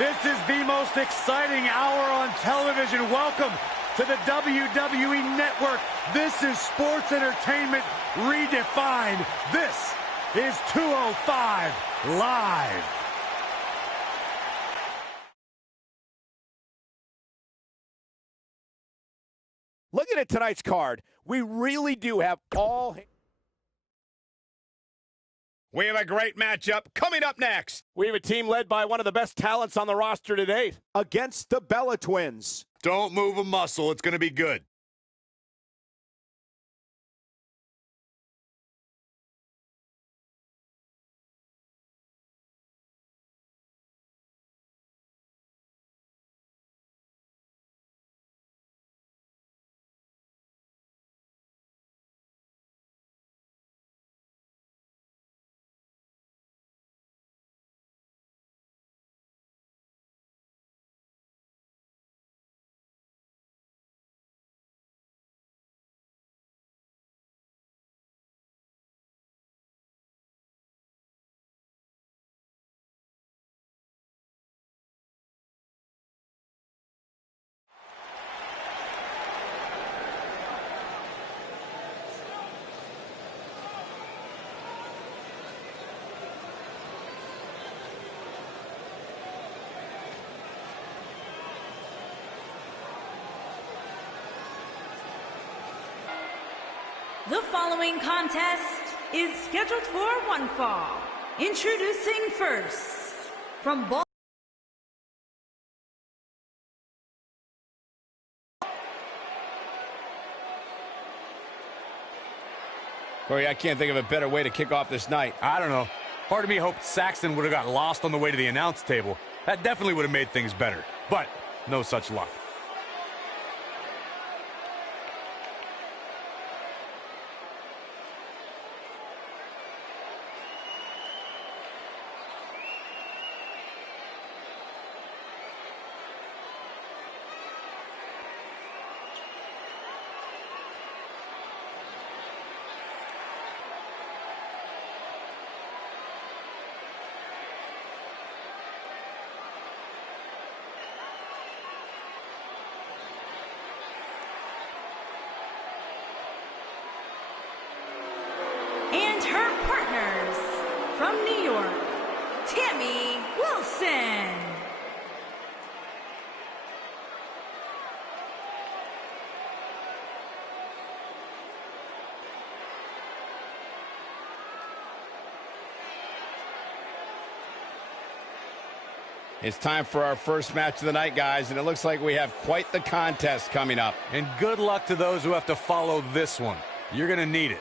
This is the most exciting hour on television. Welcome to the WWE Network. This is sports entertainment redefined. This is 205 Live. Looking at tonight's card, we really do have all... We have a great matchup coming up next. We have a team led by one of the best talents on the roster to date against the Bella Twins. Don't move a muscle. It's going to be good. The following contest is scheduled for one fall. Introducing first, from Ball. Corey, I can't think of a better way to kick off this night. I don't know. Part of me hoped Saxton would have got lost on the way to the announce table. That definitely would have made things better. But no such luck. And her partners, from New York, Tammy Wilson. It's time for our first match of the night, guys, and it looks like we have quite the contest coming up. And good luck to those who have to follow this one. You're going to need it.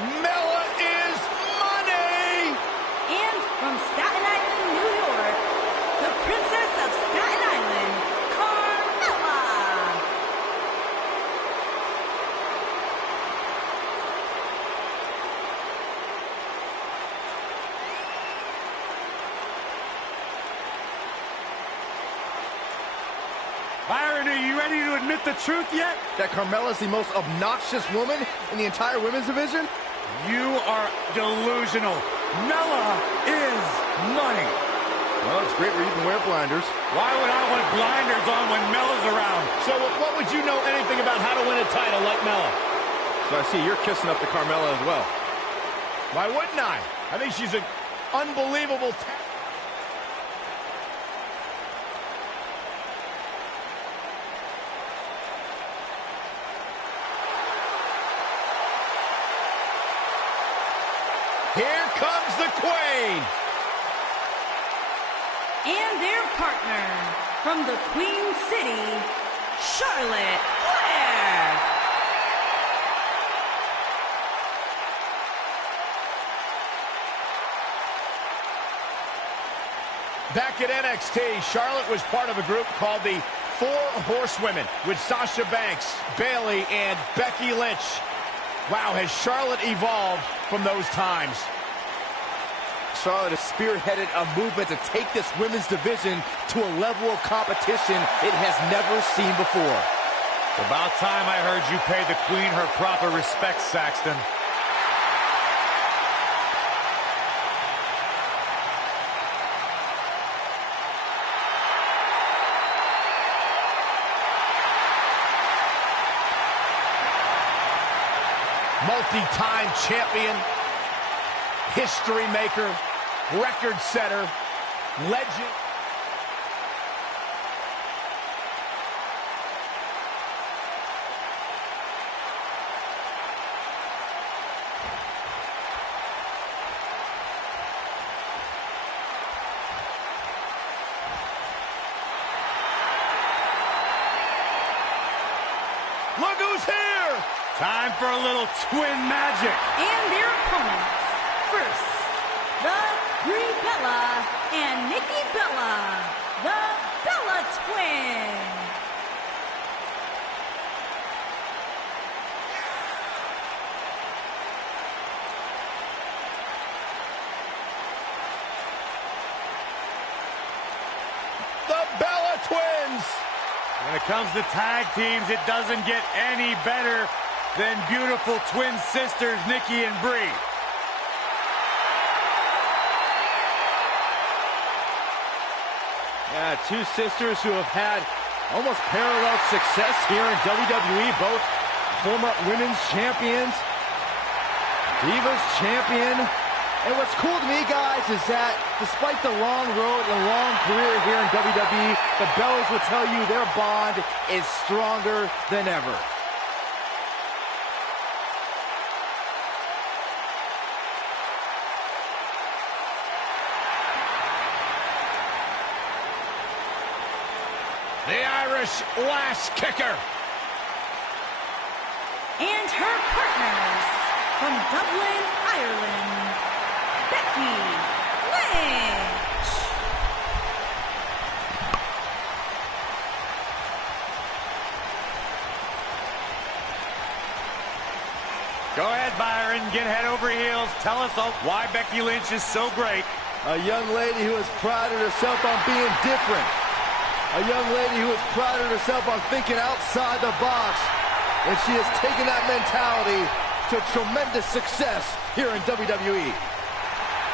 Mella is money! And from Staten Island, New York, the Princess of Staten Island, Carmella. Byron, are you ready to admit the truth yet? That Carmella's the most obnoxious woman in the entire women's division? You are delusional. Mella is money. Well, it's great where you can wear blinders. Why would I want blinders on when Mella's around? So what would you know anything about how to win a title like Mella? So I see you're kissing up to Carmella as well. Why wouldn't I? I think she's an unbelievable talent. Here comes the Queen! And their partner, from the Queen City, Charlotte Flair. Back at NXT, Charlotte was part of a group called the four horsewomen with Sasha Banks, Bayley, and Becky Lynch. Wow, has Charlotte evolved from those times? Charlotte has spearheaded a movement to take this women's division to a level of competition it has never seen before. It's about time I heard you pay the Queen her proper respect, Saxton. Multi-time champion, history maker, record setter, legend. Look who's here! Time for a little twin magic. And their opponents. First, the Brie Bella and Nikki Bella, the Bella Twins. The Bella Twins! When it comes to tag teams, it doesn't get any better than beautiful twin sisters Nikki and Brie. Yeah, two sisters who have had almost parallel success here in WWE, both former women's champions, Divas champion. And what's cool to me, guys, is that despite the long road and long career here in WWE, the Bellas will tell you their bond is stronger than ever. The Irish lash kicker. And her partners from Dublin, Ireland, Becky Lynch. Go ahead, Byron. Get head over heels. Tell us all why Becky Lynch is so great. A young lady who has prided herself on being different. A young lady who has prided herself on thinking outside the box. And she has taken that mentality to tremendous success here in WWE.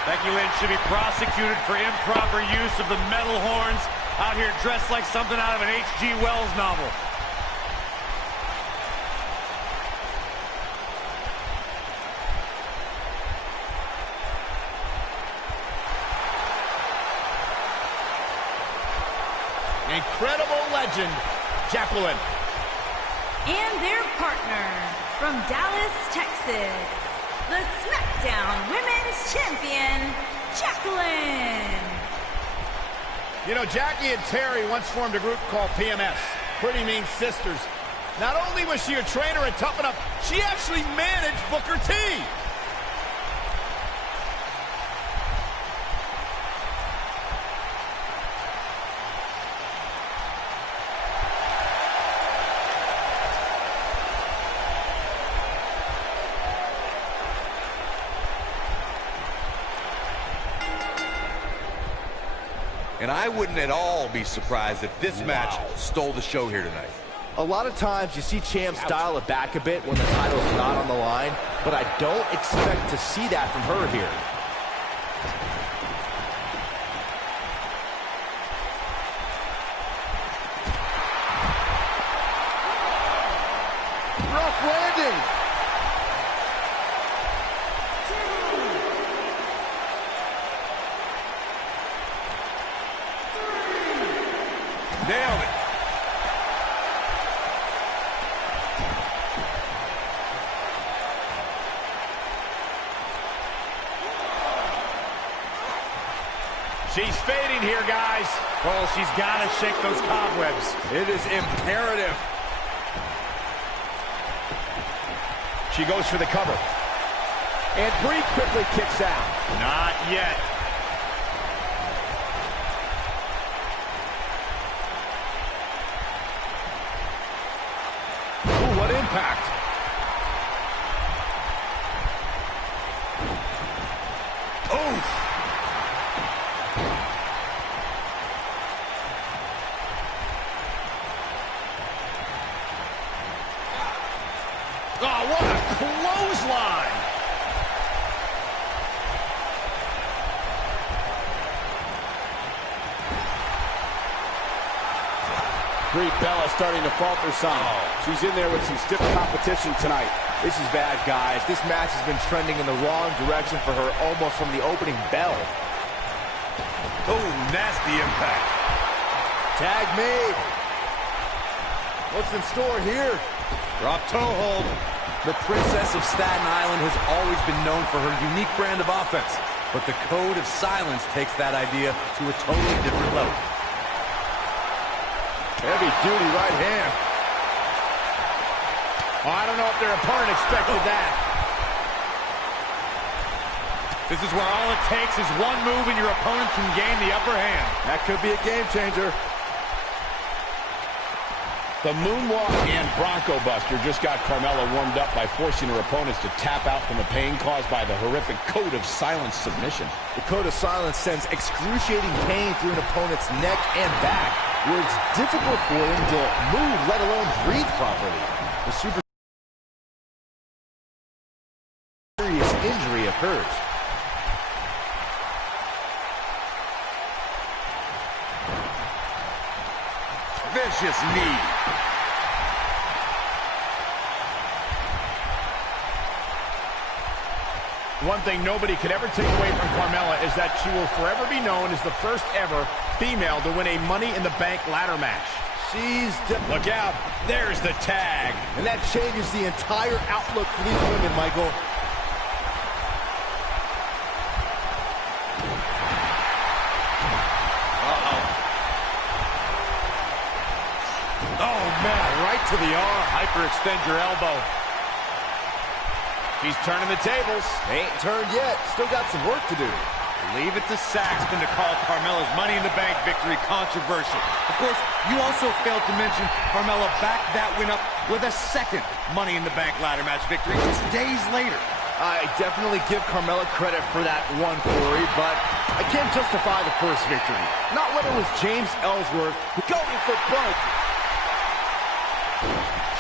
Becky Lynch should be prosecuted for improper use of the metal horns, out here dressed like something out of an H.G. Wells novel. Incredible legend, Jacqueline. And their partner from Dallas, Texas, the SmackDown Women's Champion, Jacqueline. You know, Jackie and Terry once formed a group called PMS, Pretty Mean Sisters. Not only was she a trainer and tough enough, she actually managed Booker T. And I wouldn't at all be surprised if this match stole the show here tonight. A lot of times you see champs dial it back a bit when the title's not on the line, but I don't expect to see that from her here. Rough landing. Nailed it. She's fading here, guys. Well, she's got to shake those cobwebs. It is imperative. She goes for the cover. And Brie quickly kicks out. Not yet. What impact. Oh! Oh, what a clothesline! Brie Bella starting to falter some. She's in there with some stiff competition tonight. This is bad, guys. This match has been trending in the wrong direction for her almost from the opening bell. Oh, nasty impact. Tag made. What's in store here? Drop toe hold. The Princess of Staten Island has always been known for her unique brand of offense, but the code of silence takes that idea to a totally different level. Heavy duty right hand. Oh, I don't know if their opponent expected that. This is where all it takes is one move and your opponent can gain the upper hand. That could be a game changer. The moonwalk and Bronco Buster just got Carmella warmed up by forcing her opponents to tap out from the pain caused by the horrific code of silence submission. The code of silence sends excruciating pain through an opponent's neck and back, where it's difficult for him to move, let alone breathe properly. A super serious injury occurs. Vicious knee. One thing nobody could ever take away from Carmella is that she will forever be known as the first ever female to win a Money in the Bank ladder match. Look out, there's the tag. And that changes the entire outlook for these women, Michael. Oh, man, right to the arm. Hyperextend your elbow. She's turning the tables. Ain't turned yet. Still got some work to do. Leave it to Saxton to call Carmella's Money in the Bank victory controversial. Of course, you also failed to mention Carmella backed that win up with a second Money in the Bank ladder match victory just days later. I definitely give Carmella credit for that one, Corey, but I can't justify the first victory. Not when it was James Ellsworth going for broke.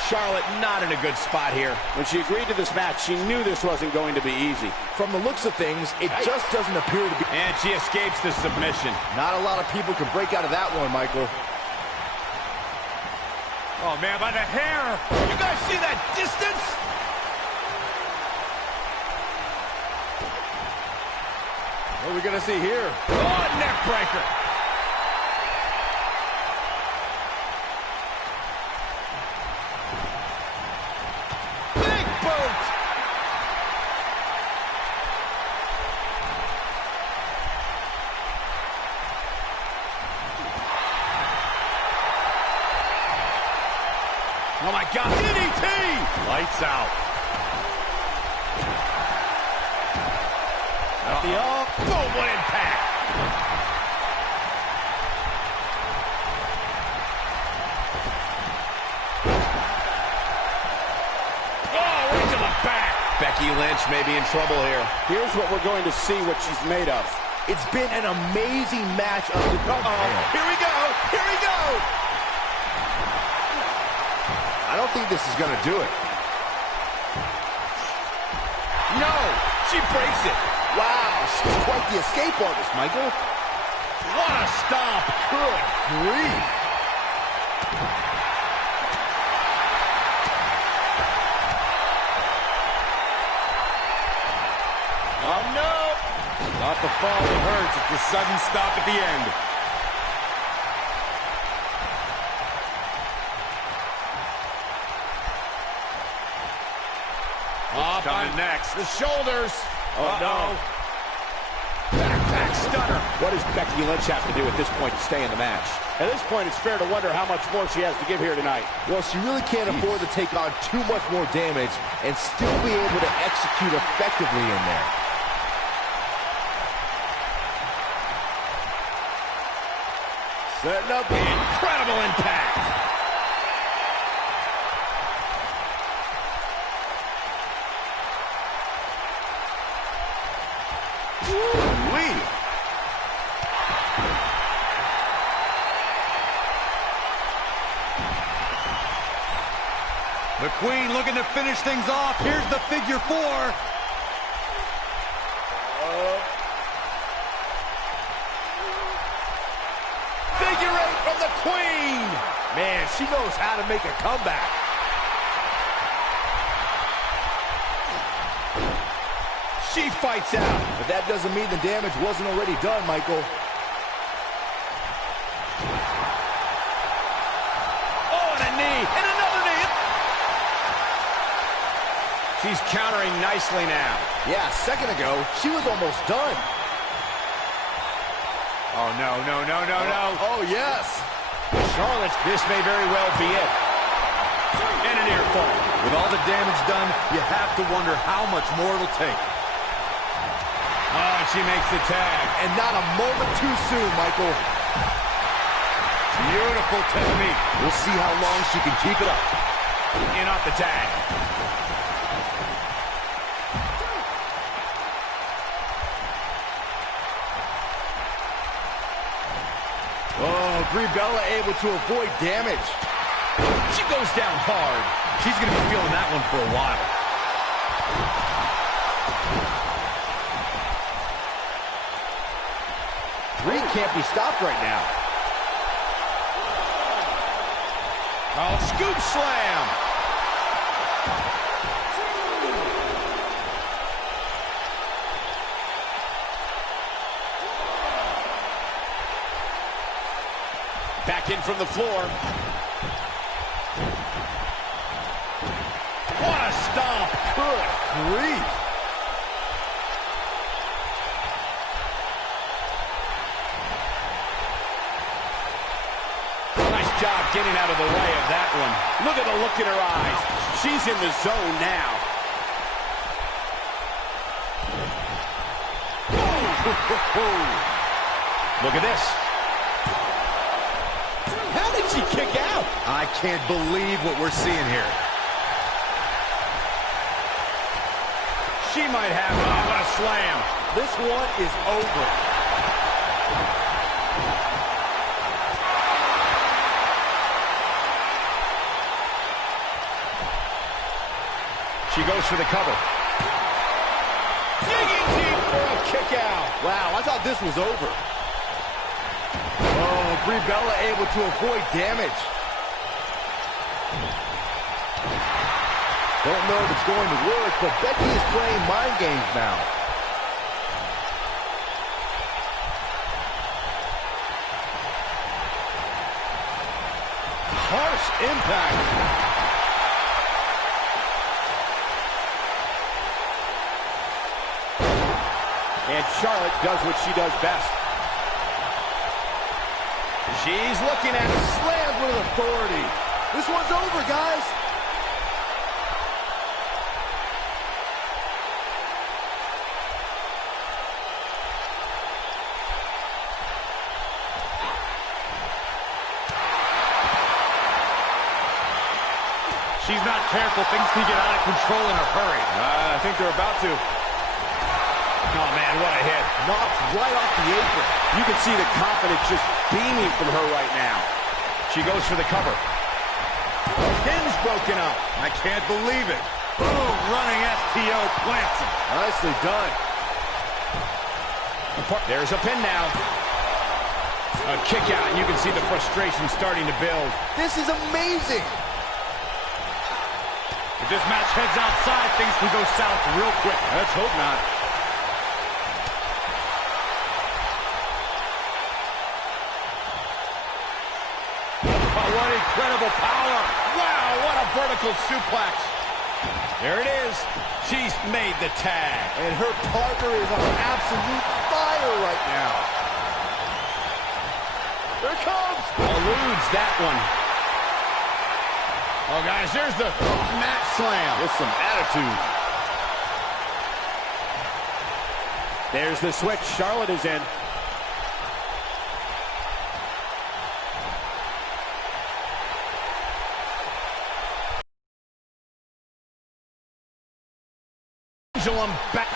Charlotte not in a good spot here. When she agreed to this match, she knew this wasn't going to be easy. From the looks of things, it just doesn't appear to be. And she escapes the submission. Not a lot of people can break out of that one, Michael. Oh, man, by the hair. You guys see that distance? What are we going to see here? Oh, neck breaker. Big boot. Oh, my God. DDT. Lights out. Boom, what impact. Oh, right to the back. Becky Lynch may be in trouble here. Here's what we're going to see what she's made of. It's been an amazing match up to Here we go. Here we go. I don't think this is going to do it. No, she breaks it. Wow, she's quite the escape artist, Michael. What a stomp. Good grief. Oh, no. Not the fall that hurts, it's the sudden stop at the end. Coming next. The shoulders. Oh, no. Backpack stunner. What does Becky Lynch have to do at this point to stay in the match? At this point, it's fair to wonder how much more she has to give here tonight. Well, she really can't afford to take on too much more damage and still be able to execute effectively in there. Setting up incredible impact. Woo-wee. The Queen looking to finish things off. Here's the figure 4. Figure 8 from the Queen. Man, she knows how to make a comeback. She fights out. But that doesn't mean the damage wasn't already done, Michael. Oh, and a knee, and another knee. She's countering nicely now. Yeah, a second ago, she was almost done. Oh, no, no, no, no, no. Oh, yes. Charlotte, this may very well be it. And a near fall. With all the damage done, you have to wonder how much more it'll take. Oh, and she makes the tag. And not a moment too soon, Michael. Beautiful technique. We'll see how long she can keep it up. In off the tag. Oh, Brie Bella able to avoid damage. She goes down hard. She's going to be feeling that one for a while. Brie can't be stopped right now. Oh, scoop slam. Back in from the floor. What a stomp. Good grief. Nice job getting out of the way of that one. Look at the look in her eyes. She's in the zone now. Look at this. How did she kick out? I can't believe what we're seeing here. She might have it. Oh, what a slam. This one is over. She goes for the cover. Digging deep for a kick out. Wow, I thought this was over. Oh, Brie Bella able to avoid damage. Don't know if it's going to work, but Becky is playing mind games now. Harsh impact. And Charlotte does what she does best. She's looking at it. Slammed with authority. This one's over, guys. She's not careful. Things can get out of control in a hurry. I think they're about to. Oh, man, what a hit. Knocked right off the apron. You can see the confidence just beaming from her right now. She goes for the cover. Pin's broken up. I can't believe it. Boom, running STO plants him. Nicely done. There's a pin now. A kick out, and you can see the frustration starting to build. This is amazing. If this match heads outside, things can go south real quick. Let's hope not. Oh, what incredible power. Wow, what a vertical suplex. There it is. She's made the tag. And her partner is on absolute fire right now. Here it comes. Eludes that one. Oh, guys, there's the mat slam. With some attitude. There's the switch. Charlotte is in. Back.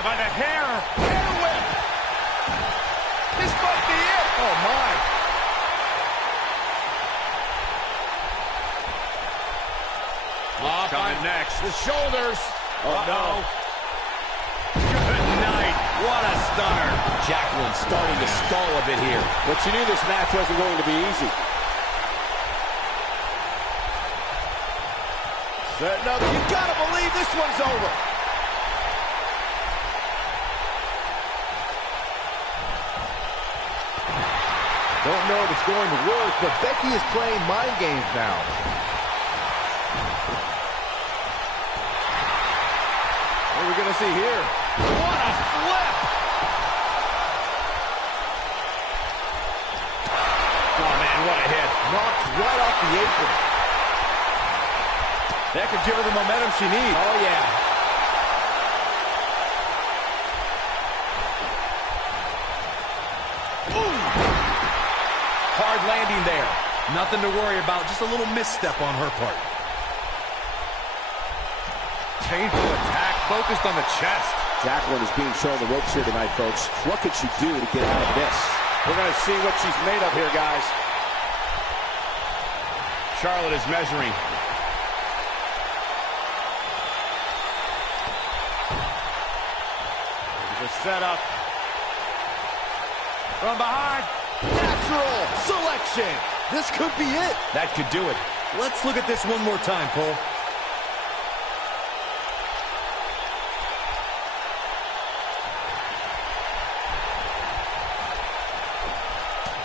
man, by the hair. Hair whip. This might be it. Oh, my. Coming next. The shoulders. Oh, no. Good night. What a stunner. Jacqueline starting to stall a bit here. But she knew this match wasn't going to be easy. Setting up. You gotta believe this one's over. Don't know if it's going to work, but Becky is playing mind games now. What are we gonna see here? What a flip! Oh, man, what a hit. Knocked right off the apron. That could give her the momentum she needs. Oh, yeah. Ooh. Hard landing there. Nothing to worry about, just a little misstep on her part. Painful attack, focused on the chest. Jacqueline is being shown the ropes here tonight, folks. What can she do to get out of this? We're going to see what she's made of here, guys. Charlotte is measuring. The setup. From behind. Natural selection. This could be it. That could do it. Let's look at this one more time, Cole.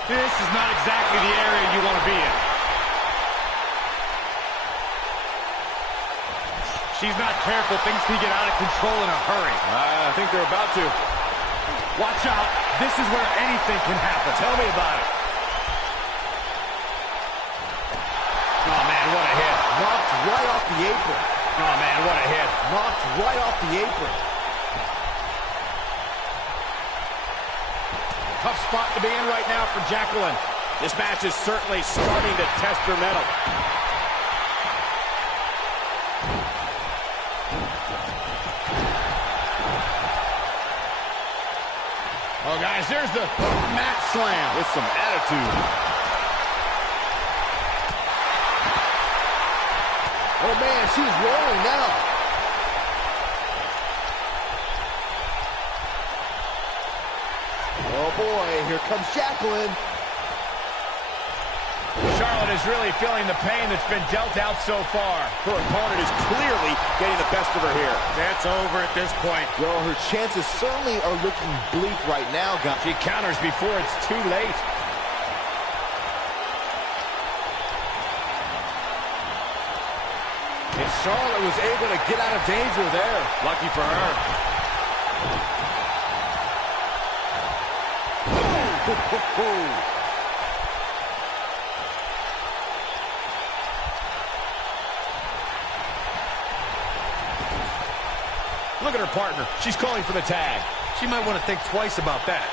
This is not exactly the area you want to be in. She's not careful. Things can get out of control in a hurry. I think they're about to. Watch out. This is where anything can happen. Tell me about it. Oh, man, what a hit. Knocked right off the apron. Oh, man, what a hit. Knocked right off the apron. Tough spot to be in right now for Jacqueline. This match is certainly starting to test her mettle. Oh, guys, there's the mat slam. With some attitude. Oh, man, she's rolling now. Oh, boy, here comes Jacqueline. Charlotte is really feeling the pain that's been dealt out so far. Her opponent is clearly getting the best of her here. It's over at this point. Well, her chances certainly are looking bleak right now, guys. She counters before it's too late. And Charlotte was able to get out of danger there. Lucky for her. Look at her partner. She's calling for the tag. She might want to think twice about that.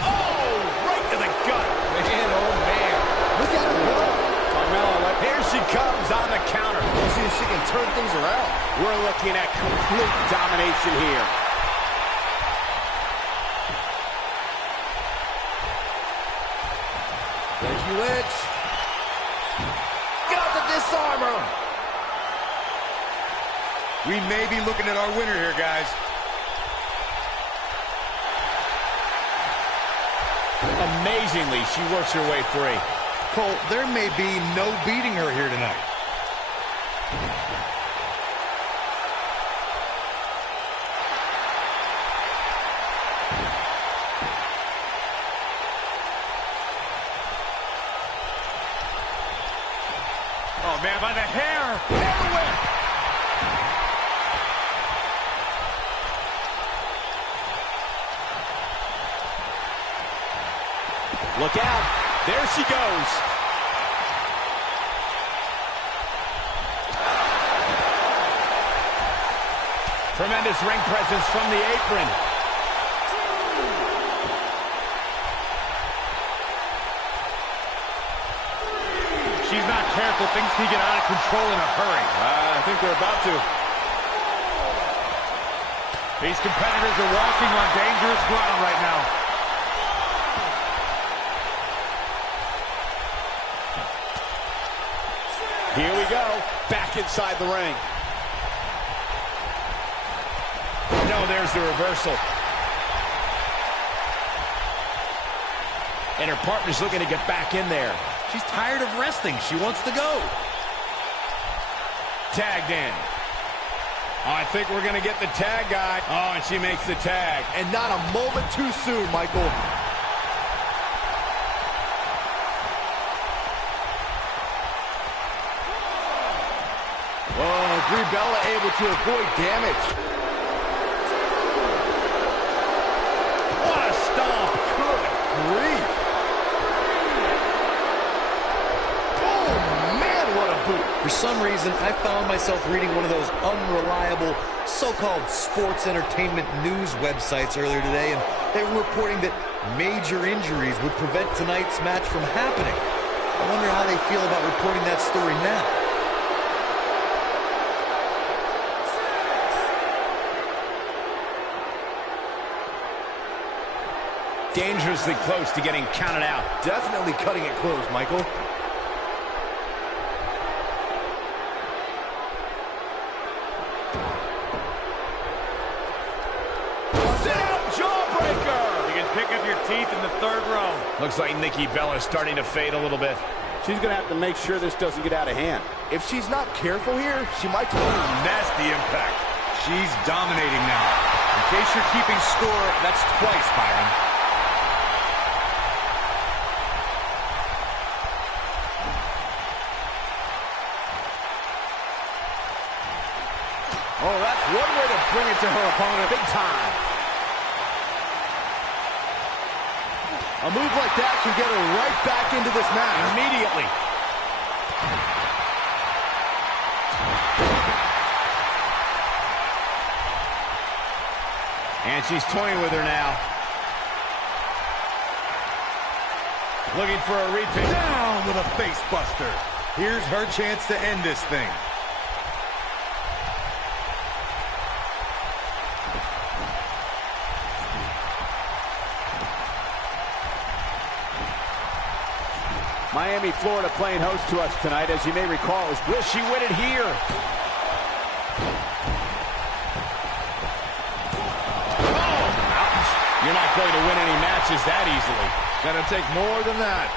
Oh, right to the gut. Man, oh, man. Look at her go. Carmella, here she comes on the counter. We'll see if she can turn things around. We're looking at complete domination here. Becky Lynch. Got the disarmer. We may be looking at our winner here, guys. Amazingly, she works her way free. Cole, there may be no beating her here tonight. Oh, man, by the hair. Hair whip. Look out. There she goes. Tremendous ring presence from the apron. She's not careful. Things can get out of control in a hurry. I think they're about to. These competitors are walking on dangerous ground right now. Here we go, back inside the ring. No, there's the reversal. And her partner's looking to get back in there. She's tired of resting. She wants to go. Tagged in. Oh, I think we're going to get the tag, guy. Oh, and she makes the tag. And not a moment too soon, Michael. Oh, Brie Bella able to avoid damage. What a stomp. Good grief. Oh, man, what a boot. For some reason, I found myself reading one of those unreliable so-called sports entertainment news websites earlier today, and they were reporting that major injuries would prevent tonight's match from happening. I wonder how they feel about reporting that story now. Dangerously close to getting counted out. Definitely cutting it close, Michael. Sit-out jawbreaker! You can pick up your teeth in the third row. Looks like Nikki Bella's starting to fade a little bit. She's going to have to make sure this doesn't get out of hand. If she's not careful here, she might... Nasty impact. She's dominating now. In case you're keeping score, that's twice, Byron. Oh, that's one way to bring it to her opponent. Big time. A move like that can get her right back into this match. Immediately. And she's toying with her now. Looking for a repeat. Down with a face buster. Here's her chance to end this thing. Miami, Florida playing host to us tonight. As you may recall, will she win it here? Oh, ouch. You're not going to win any matches that easily. gonna take more than that.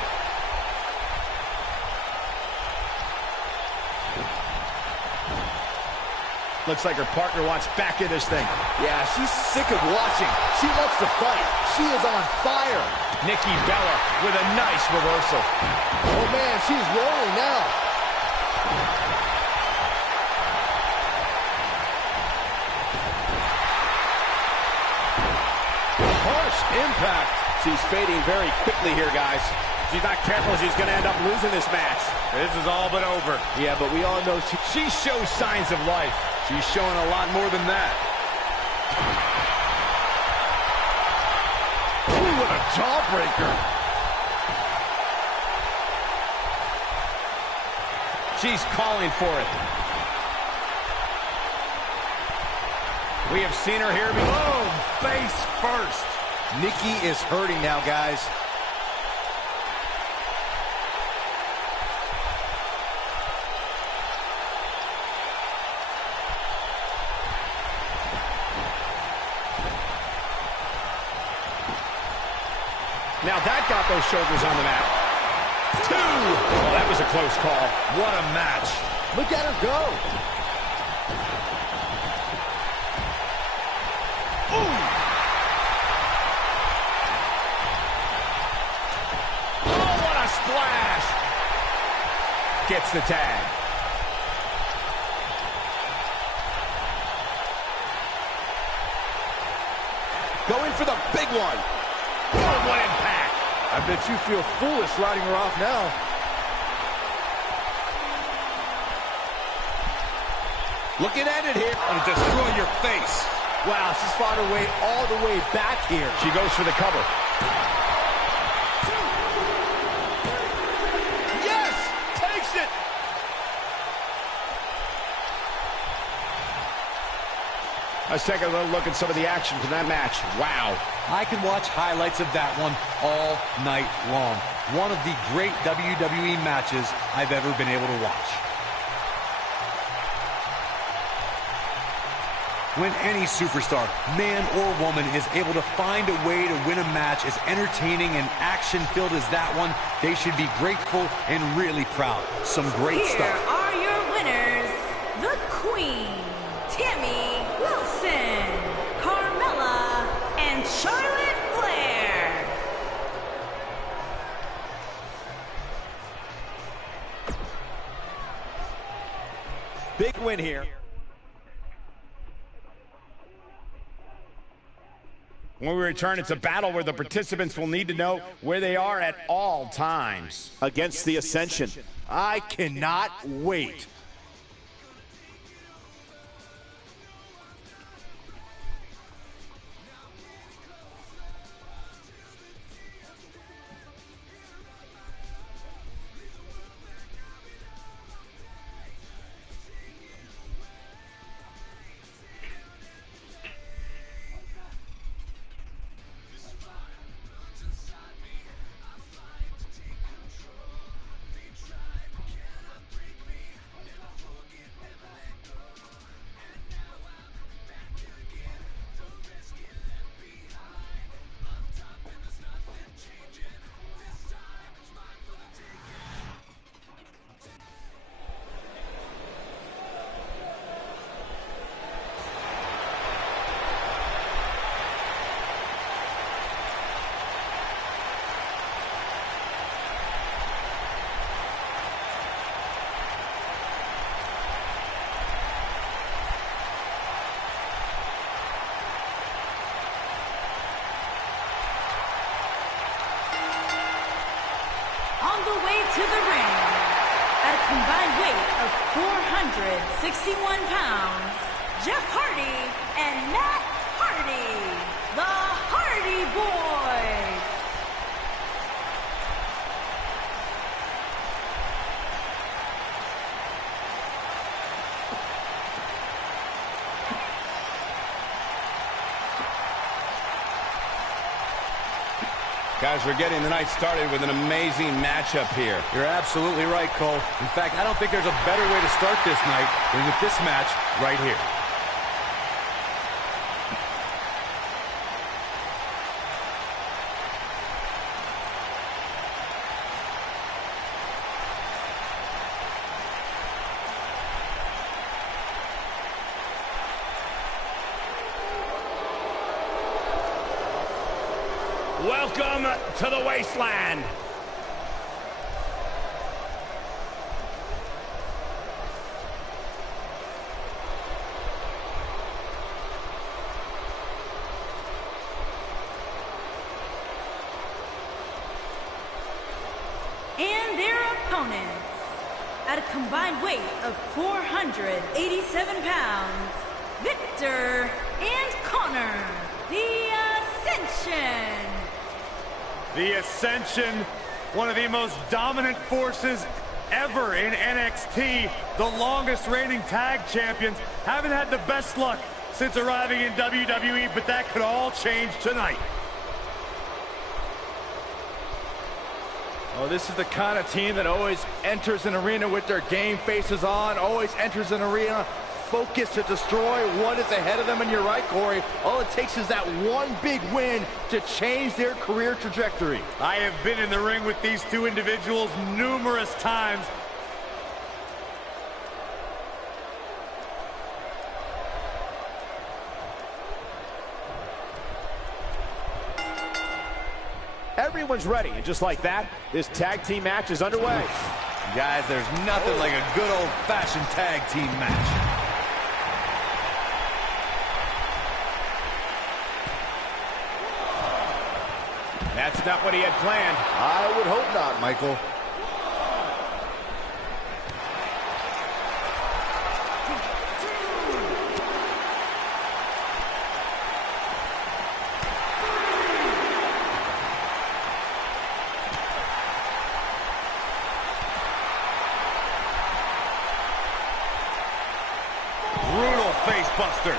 Looks like her partner wants back in this thing. Yeah, she's sick of watching. She wants to fight. She is on fire. Nikki Bella with a nice reversal. Oh, man, she's rolling now. Harsh impact. She's fading very quickly here, guys. If she's not careful, she's going to end up losing this match. This is all but over. Yeah, but we all know She shows signs of life. She's showing a lot more than that. Ooh, what a jawbreaker. She's calling for it. We have seen her here before. Boom! Face first. Nikki is hurting now, guys. Now that got those shoulders on the mat. 2! Well, that was a close call. What a match. Look at her go. Ooh! Oh, what a splash! Gets the tag. Going for the big one. Oh, what impact! I bet you feel foolish riding her off now. Looking at it here. It'll destroy your face. Wow, she's fought her way all the way back here. She goes for the cover. Yes! Takes it! Let's take a little look at some of the action from that match. Wow. I could watch highlights of that one all night long. One of the great WWE matches I've ever been able to watch. When any superstar, man or woman, is able to find a way to win a match as entertaining and action-filled as that one, they should be grateful and really proud. Some great stuff. Here are your winners, the Queen, Tammy Wilson, Carmella, and Charlotte Flair. Big win here. When we return, it's a battle where the participants will need to know where they are at all times. Against the Ascension. I cannot wait. To the ring, at a combined weight of 461 pounds, Jeff Hardy and Matt Hardy, the Hardy Boys. Guys, we're getting the night started with an amazing matchup here. You're absolutely right, Cole. In fact, I don't think there's a better way to start this night than with this match right here. Welcome to the wasteland. And their opponents, at a combined weight of 487 pounds, Victor and Connor, the Ascension. The Ascension, one of the most dominant forces ever in NXT, the longest reigning tag champions, haven't had the best luck since arriving in WWE, but that could all change tonight. Oh, this is the kind of team that always enters an arena with their game faces on, always enters an arena focused to destroy what is ahead of them. And you're right, Corey. All it takes is that one big win to change their career trajectory. I have been in the ring with these two individuals numerous times. Everyone's ready, and just like that, this tag team match is underway. Guys, there's nothing like a good old-fashioned tag team match. That's not what he had planned. I would hope not, Michael. Brutal face buster.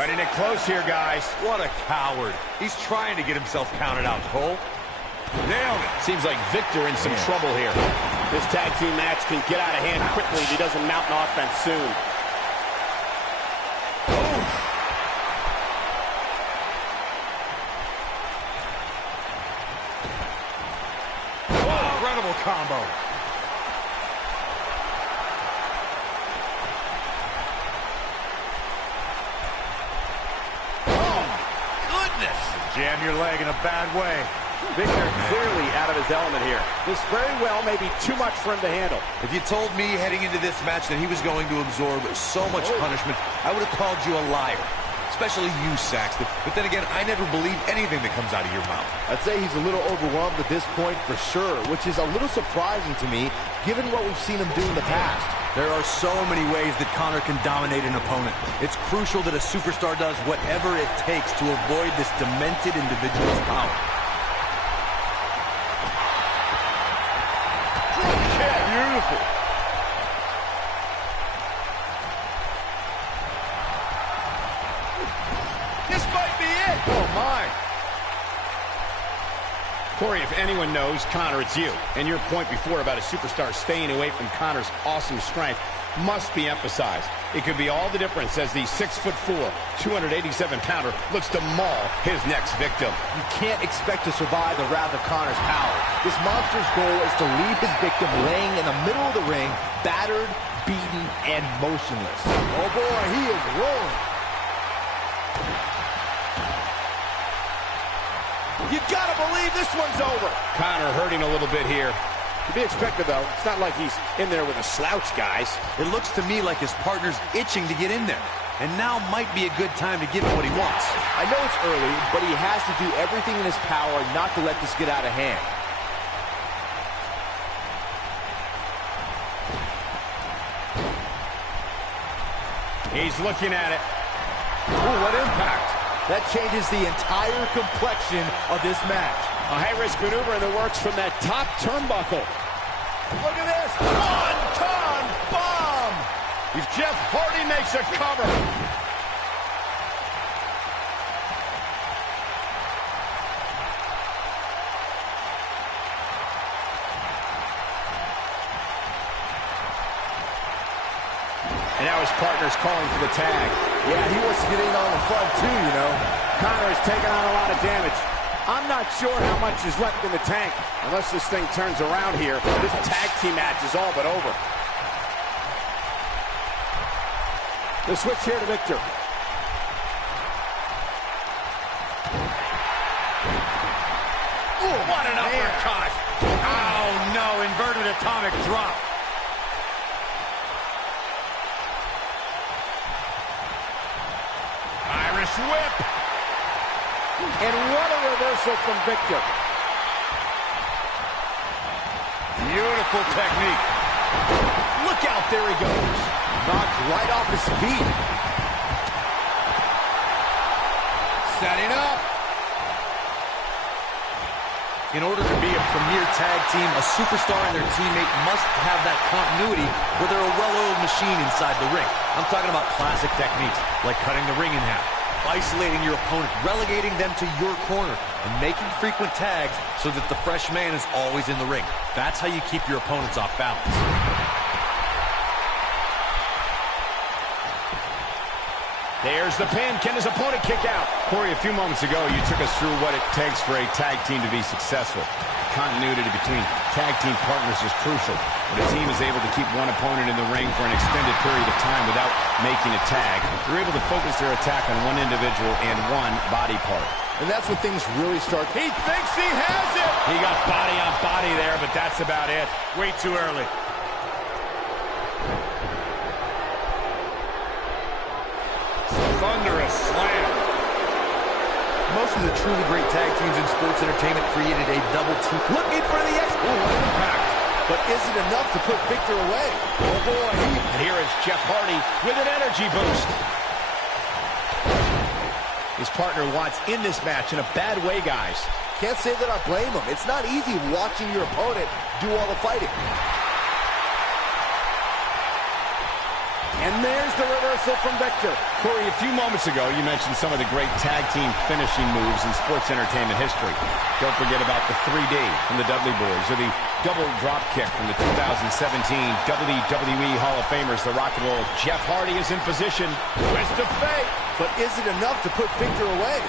Cutting it close here, guys. What a coward. He's trying to get himself counted out, Cole. Nailed it. Seems like Victor in some trouble here. This tag team match can get out of hand quickly if he doesn't mount an offense soon. Incredible combo. Jam your leg in a bad way. Victor clearly out of his element here. This very well may be too much for him to handle. If you told me heading into this match that he was going to absorb so much punishment, I would have called you a liar. Especially you, Saxton. But then again, I never believe anything that comes out of your mouth. I'd say he's a little overwhelmed at this point for sure, which is a little surprising to me, given what we've seen him do in the past. There are so many ways that Conor can dominate an opponent. It's crucial that a superstar does whatever it takes to avoid this demented individual's power. Beautiful. This might be it. Oh, my. Corey, if anyone knows Conor, it's you. And your point before about a superstar staying away from Conor's awesome strength must be emphasized. It could be all the difference as the 6'4", 287-pounder looks to maul his next victim. You can't expect to survive the wrath of Conor's power. This monster's goal is to leave his victim laying in the middle of the ring, battered, beaten, and motionless. Oh boy, he is rolling. You gotta believe this one's over. Conor hurting a little bit here. To be expected, though. It's not like he's in there with a slouch, guys. It looks to me like his partner's itching to get in there. And now might be a good time to give him what he wants. I know it's early, but he has to do everything in his power not to let this get out of hand. He's looking at it. Ooh, what impact. That changes the entire complexion of this match. A high-risk maneuver in the works from that top turnbuckle. Look at this. One-ton bomb. Jeff Hardy makes a cover. And now his partner's calling for the tag. Yeah, he wants to get in on the fun too, you know. Conor has taken on a lot of damage. I'm not sure how much is left in the tank. Unless this thing turns around here, this tag team match is all but over. The switch here to Victor. Ooh, what an uppercut. Oh, no, inverted atomic drop. Irish whip. And what a reversal from Victor. Beautiful technique. Look out, there he goes. Knocked right off his feet. Setting up. In order to be a premier tag team, a superstar and their teammate must have that continuity where they're a well-oiled machine inside the ring. I'm talking about classic techniques, like cutting the ring in half, isolating your opponent, relegating them to your corner, and making frequent tags so that the fresh man is always in the ring. That's how you keep your opponents off balance. There's the pin. Can his opponent kick out? Corey, a few moments ago, you took us through what it takes for a tag team to be successful. Continuity between tag team partners is crucial. When a team is able to keep one opponent in the ring for an extended period of time without making a tag, they're able to focus their attack on one individual and one body part. And that's when things really start. He thinks he has it. He got body on body there, but that's about it. Way too early. Thunderous slam. Most of the truly great tag teams in sports entertainment created a double team. Looking for the impact. But is it enough to put Victor away? Oh, boy. And here is Jeff Hardy with an energy boost. His partner wants in this match in a bad way, guys. Can't say that I blame him. It's not easy watching your opponent do all the fighting. And there's the reversal from Victor. Corey, a few moments ago, you mentioned some of the great tag team finishing moves in sports entertainment history. Don't forget about the 3D from the Dudley Boys, or the double drop kick from the 2017 WWE Hall of Famers, The Rock and Roll. Jeff Hardy is in position. Twist of fate. But is it enough to put Victor away?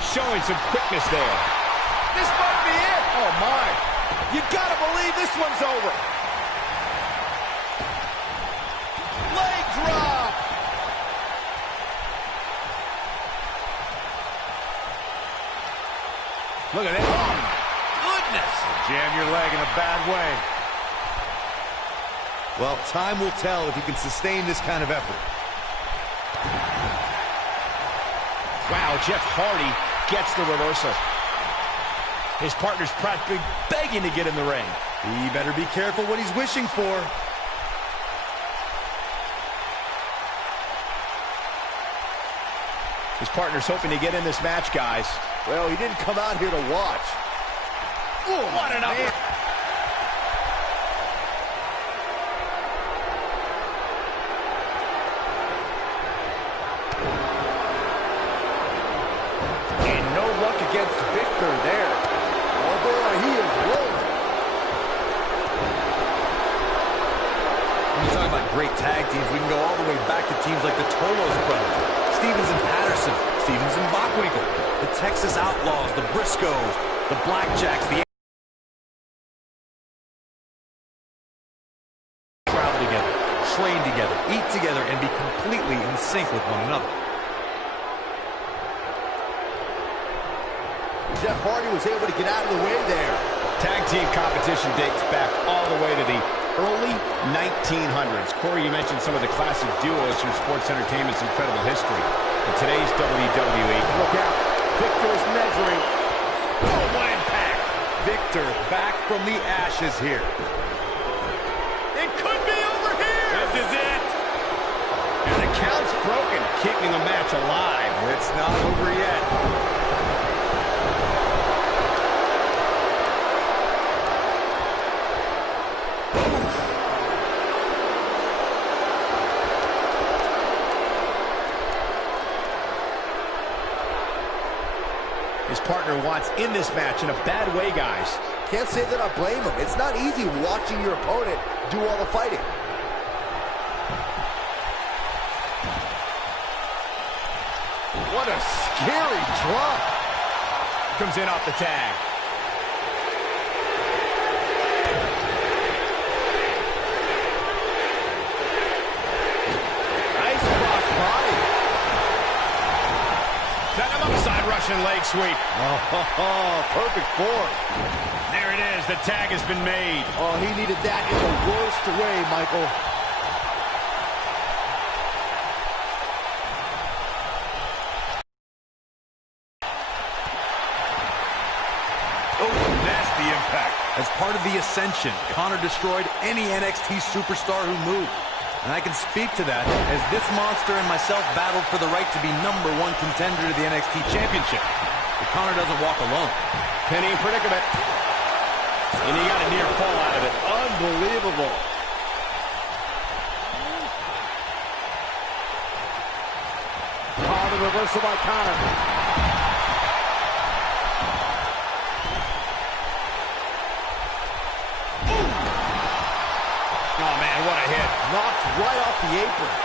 Showing some quickness there. This might be it. Oh, my. You gotta believe this one's over. Leg drop. Look at that. Oh, my goodness. Jam your leg in a bad way. Well, time will tell if he can sustain this kind of effort. Wow, Jeff Hardy gets the reversal. His partner's practically begging to get in the ring. He better be careful what he's wishing for. His partner's hoping to get in this match, guys. Well, he didn't come out here to watch. Ooh, what an upper. And no luck against Victor there. Oh, boy, he is rolling. When you talk about great tag teams, we can go all the way back to teams like the Tolos brothers, Stevens and Patterson, Stevens and Bockwinkel, the Texas Outlaws, the Briscoes, the Blackjacks, the travel together, train together, eat together, and be completely in sync with one another. Jeff Hardy was able to get out of the way there. Tag team competition dates back all the way to the early 1900s. Corey, you mentioned some of the classic duos from sports entertainment's incredible history. In today's WWE, Look out. Victor is measuring. oh, what impact! Victor back from the ashes here. It could be over here. This is it! And the count's broken, keeping the match alive. It's not over yet. His partner wants in this match in a bad way, guys. Can't say that I blame him. It's not easy watching your opponent do all the fighting. What a scary drop. Comes in off the tag. Nice cross body. Set him up, side Russian leg sweep. Oh, perfect form. There it is. The tag has been made. Oh, he needed that in the worst way, Michael. Oh, nasty impact. As part of the Ascension, Connor destroyed any NXT superstar who moved. And I can speak to that as this monster and myself battled for the right to be #1 contender to the NXT Championship. But Connor doesn't walk alone. Penny in predicament. And he got a near fall out of it. Unbelievable. Oh, the reversal by Connor. Oh, man, what a hit. Knocked right off the apron.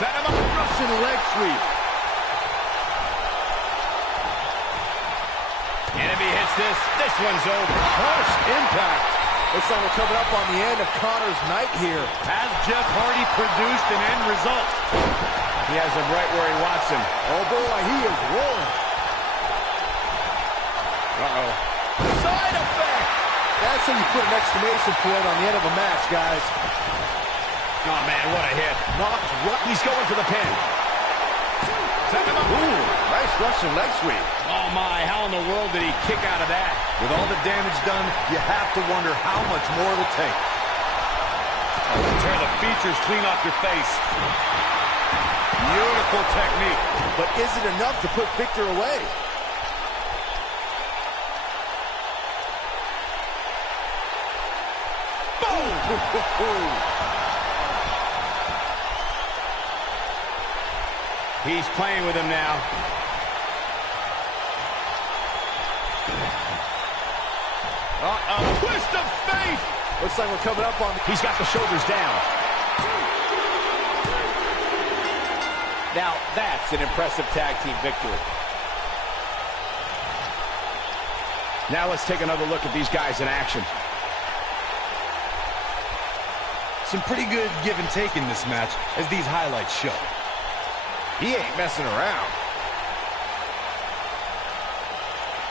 Set him up. Russian leg sweep. And if he hits this one's over. Harsh impact. Looks like we're coming up on the end of Connor's night here. Has Jeff Hardy produced an end result? He has him right where he wants him. Oh, boy, he is rolling. Uh-oh. Side effect. That's how you put an exclamation point on the end of a match, guys. Oh, man, what a hit. Knocked right. He's going for the pin. Set him up. Ooh, nice Russian leg sweep. Oh, my, how in the world did he kick out of that? With all the damage done, you have to wonder how much more it'll take. Tear the features clean off your face. Beautiful technique. But is it enough to put Victor away? He's playing with him now. A twist of fate. Looks like we're coming up on. He's got the shoulders down. Now, that's an impressive tag team victory. Now let's take another look at these guys in action. Some pretty good give and take in this match, as these highlights show. He ain't messing around.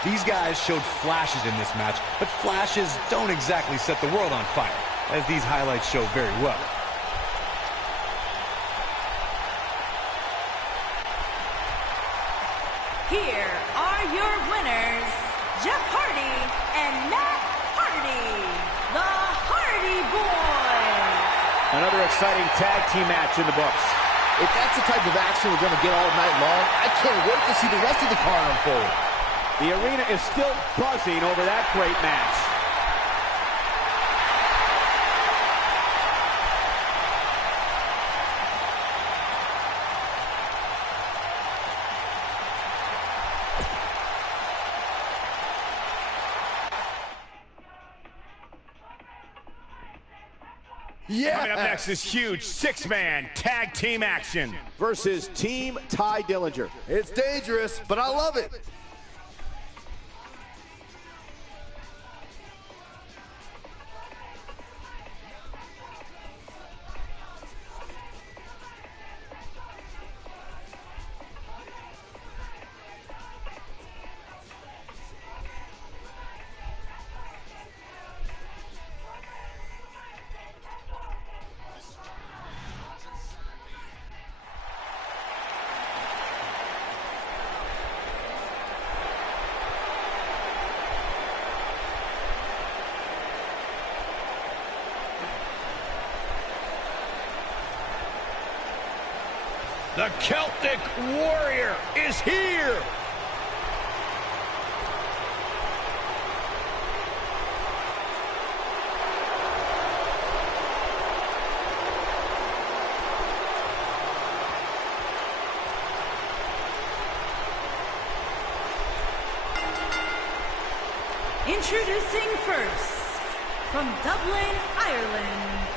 These guys showed flashes in this match, but flashes don't exactly set the world on fire, as these highlights show very well. Here are your winners, Jeff Hardy and Matt Hardy, the Hardy Boys. Another exciting tag team match in the books. If that's the type of action we're going to get all night long, I can't wait to see the rest of the card unfold. The arena is still buzzing over that great match. Yeah. Coming up next is huge six-man tag team action. Versus Team Ty Dillinger. It's dangerous, but I love it. The Celtic Warrior is here. Introducing first, from Dublin, Ireland,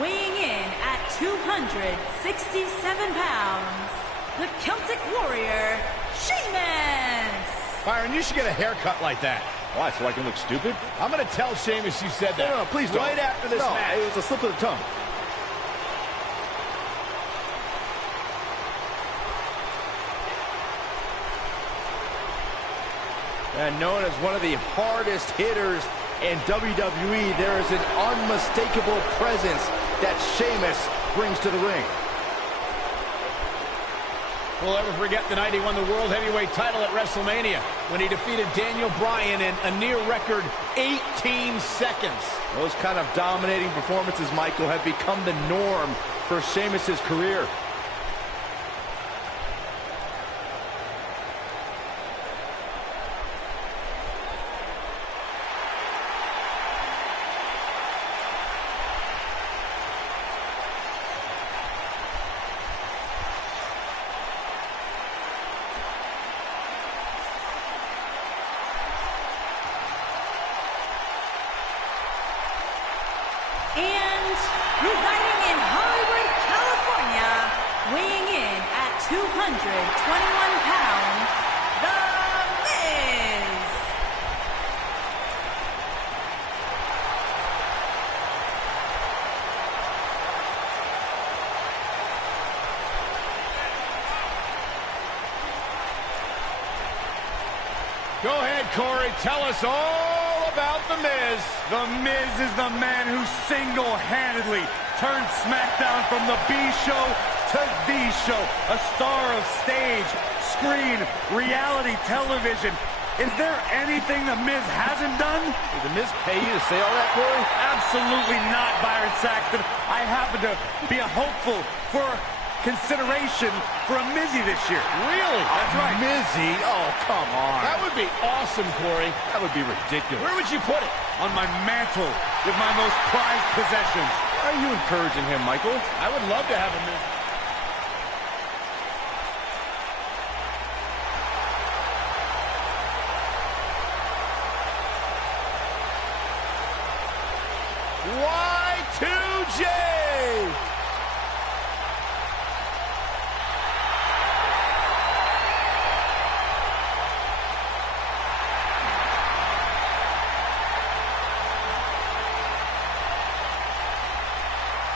weighing in at 267 pounds, the Celtic Warrior, Sheamus. Byron, you should get a haircut like that. Why, so I can look stupid? I'm going to tell Sheamus you said that. No, please don't. Right after this match. It was a slip of the tongue. And known as one of the hardest hitters in WWE, there is an unmistakable presence that Sheamus brings to the ring. We'll ever forget the night he won the World Heavyweight title at WrestleMania when he defeated Daniel Bryan in a near-record 18 seconds. Those kind of dominating performances, Michael, have become the norm for Sheamus' career. And residing in Hollywood, California, weighing in at 221 pounds, The Miz. Go ahead, Corey. Tell us all about The Miz. The Miz is the man who single-handedly turned SmackDown from the B show to the show. A star of stage, screen, reality television. Is there anything The Miz hasn't done? Did The Miz pay you to say all that, Corey? Absolutely not, Byron Saxton. I happen to be a hopeful for consideration for a Mizzy this year. Really? That's right. Mizzy? Oh, come on. That would be awesome, Corey. That would be ridiculous. Where would you put it? On my mantle with my most prized possessions. Why are you encouraging him, Michael? I would love to have a Mizzy. Y2J!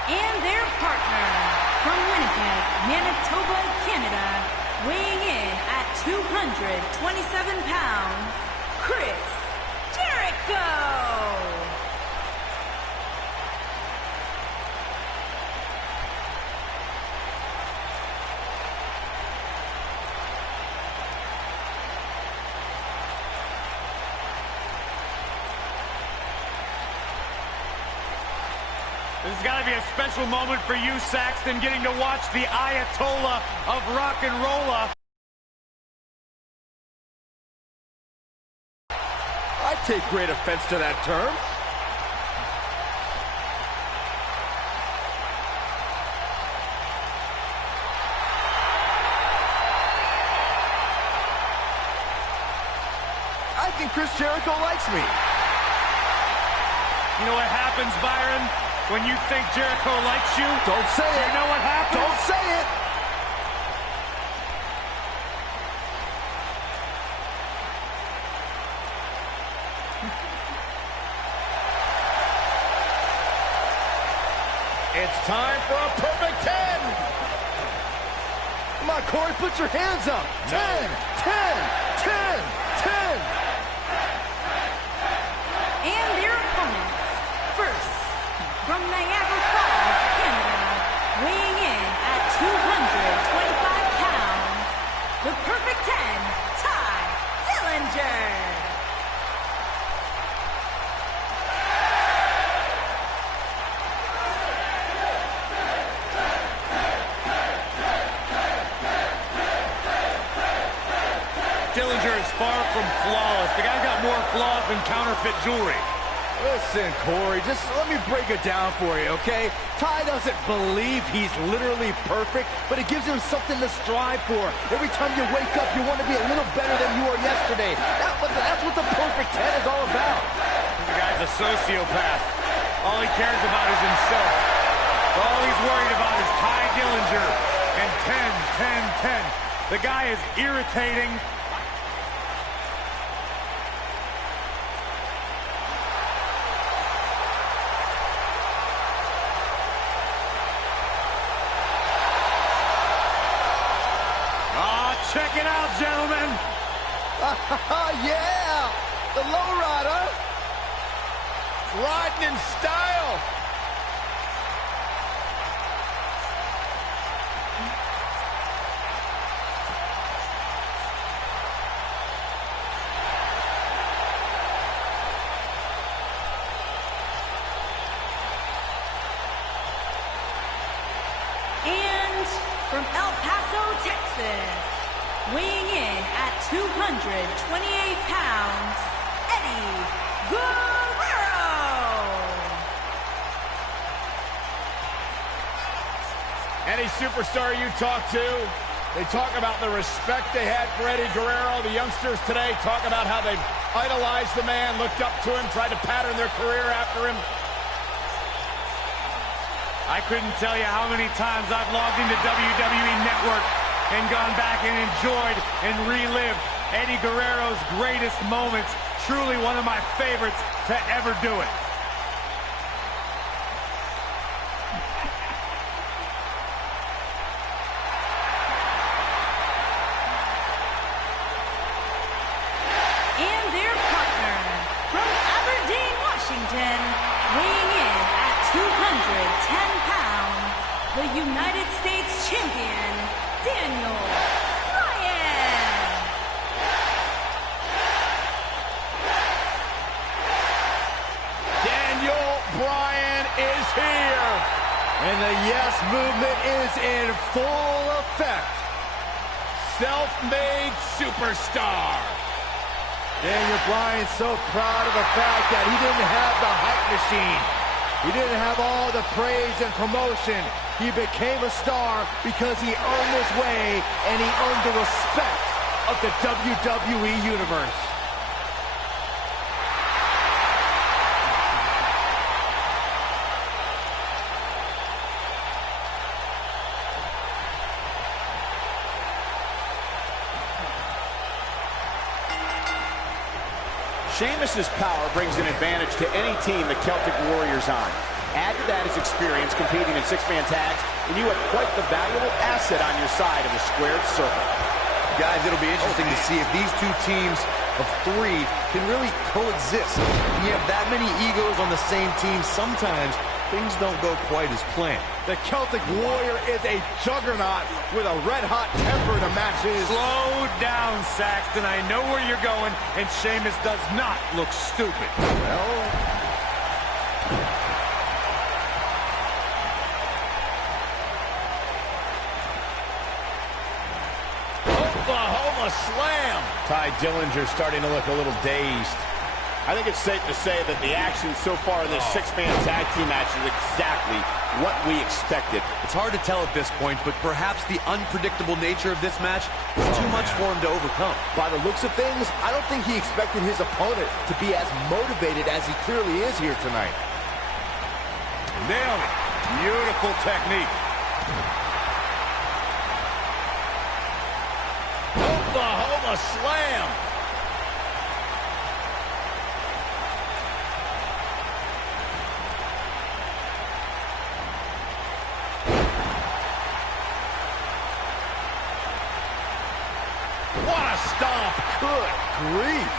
And their partner from Winnipeg, Manitoba, Canada, weighing in at 227 pounds, Chris Jericho! This has got to be a special moment for you, Saxton, getting to watch the Ayatollah of rock and rolla. I take great offense to that term. I think Chris Jericho likes me. You know what happens, Byron? When you think Jericho likes you, Don't say it. you know what happens? Don't say it. It's time for a perfect 10! Come on, Corey, put your hands up. 10, 10, 10, 10. And their opponents, first, from Niagara Falls, Canada, weighing in at 225 pounds, the perfect 10, Ty Dillinger. Dillinger is far from flawless. The guy's got more flaws than counterfeit jewelry. Listen, Corey, just let me break it down for you, okay? Ty doesn't believe he's literally perfect, but it gives him something to strive for. Every time you wake up, you want to be a little better than you were yesterday. That's what the perfect 10 is all about. The guy's a sociopath. All he cares about is himself. All he's worried about is Ty Dillinger. And 10, 10, 10. The guy is irritating. Check it out, gentlemen. Yeah, the lowrider. Riding in style. And from El Paso, Texas, weighing in at 228 pounds, Eddie Guerrero. Any superstar you talk to, they talk about the respect they had for Eddie Guerrero. The youngsters today talk about how they've idolized the man, looked up to him, tried to pattern their career after him. I couldn't tell you how many times I've logged into WWE Network and gone back and enjoyed and relived Eddie Guerrero's greatest moments. Truly one of my favorites to ever do it. And their partner from Aberdeen, Washington, weighing in at 210 pounds, the United States champion, Daniel Bryan. Daniel Bryan is here. And the yes movement is in full effect. Self-made superstar. Daniel Bryan's so proud of the fact that he didn't have the hype machine. He didn't have all the praise and promotion. He became a star because he earned his way and he earned the respect of the WWE Universe. Sheamus's power brings an advantage to any team the Celtic Warrior's on. Add to that his experience competing in six-man tags, and you have quite the valuable asset on your side of the squared circle. Guys, it'll be interesting to see if these two teams of three can really coexist. When you have that many egos on the same team, sometimes things don't go quite as planned. The Celtic Warrior is a juggernaut with a red-hot temper to match his. Slow down, Saxton. I know where you're going, and Sheamus does not look stupid. Well, Oklahoma slam. Ty Dillinger's starting to look a little dazed. I think it's safe to say that the action so far in this six-man tag team match is exactly what we expected. It's hard to tell at this point, but perhaps the unpredictable nature of this match is too much for him to overcome. by the looks of things, I don't think he expected his opponent to be as motivated as he clearly is here tonight. Nailed it. Beautiful technique. Oklahoma slam. What a stomp. Good grief.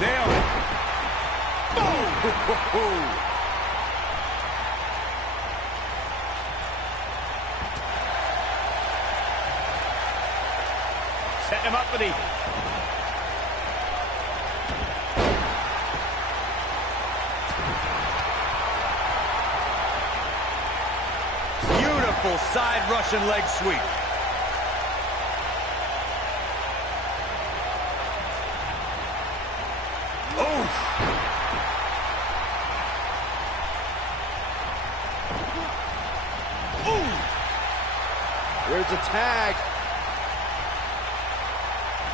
Nailed it. Boom. Setting him up for the... Beautiful side Russian leg sweep. There's a tag.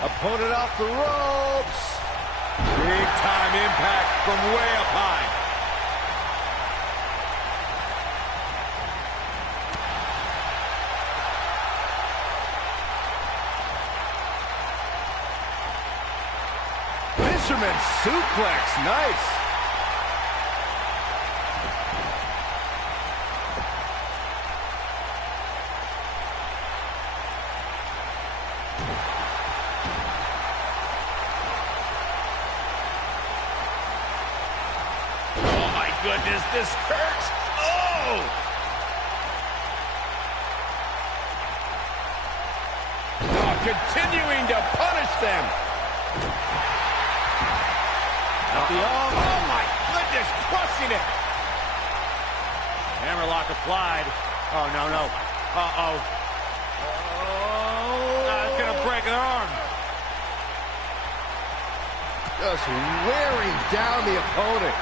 Opponent off the ropes. Big time impact from way up high. Fisherman suplex. Nice. Goodness, this hurts. Oh! Oh, continuing to punish them. At the arm. Oh, my goodness, crushing it. Hammerlock applied. Oh, no, no. Uh-oh. That's going to break an arm. Just wearing down the opponent.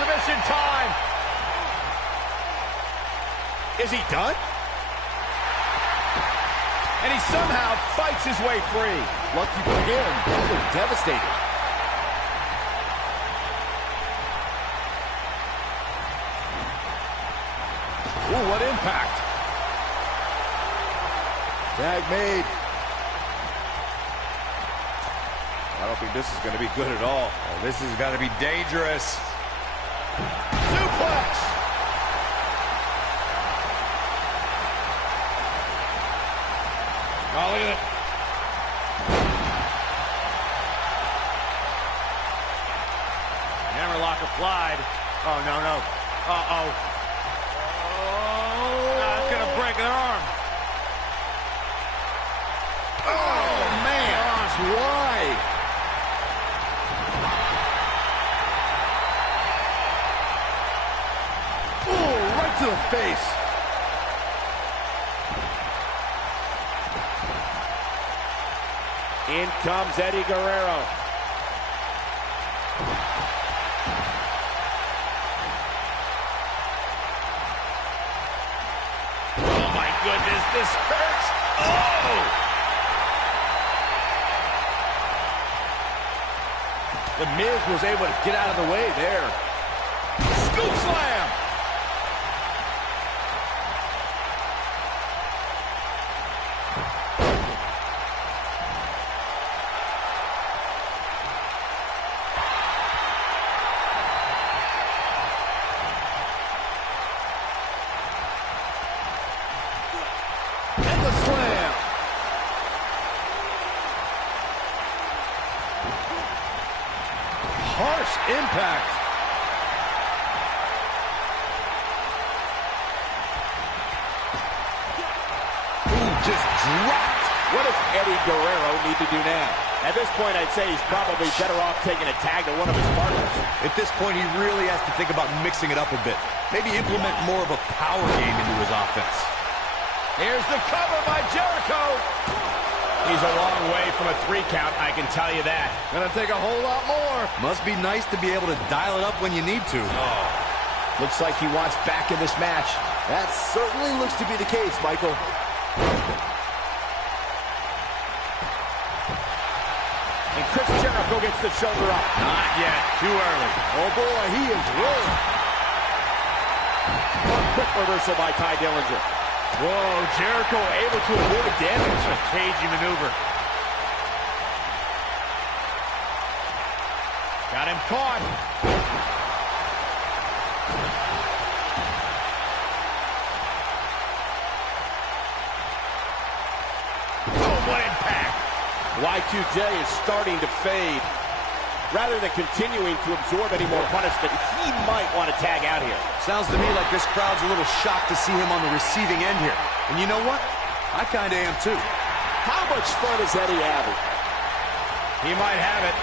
Submission time. Is he done? And he somehow fights his way free. Lucky for him, probably devastated. Ooh, what impact. Tag made. I don't think this is going to be good at all. Oh, this is going to be dangerous. Suplex. Oh, look at it. Hammerlock applied. Oh, no, no. Uh-oh. That's going to break an arm. Oh, man. Gosh, why? to the face. In comes Eddie Guerrero. Oh my goodness, this hurts. Oh! The Miz was able to get out of the way there. Scoop slam! And the slam. Harsh impact. Ooh, just dropped. What does Eddie Guerrero need to do now? At this point, I'd say he's probably better off taking a tag to one of his partners. At this point, he really has to think about mixing it up a bit. Maybe implement more of a power game into his offense. Here's the cover by Jericho. He's a long way from a 3 count, I can tell you that. Gonna take a whole lot more. Must be nice to be able to dial it up when you need to. Oh, looks like he wants back in this match. That certainly looks to be the case, Michael. And Chris Jericho gets the shoulder up. Not yet, too early. Oh boy, he is rolling. One quick reversal by Ty Dillinger. Whoa, Jericho able to avoid damage. A cagey maneuver. Got him caught. Oh, what impact. Y2J is starting to fade. Rather than continuing to absorb any more punishment, he might want to tag out here. Sounds to me like this crowd's a little shocked to see him on the receiving end here. And you know what? I kind of am too. How much fun is Eddie having? He might have it.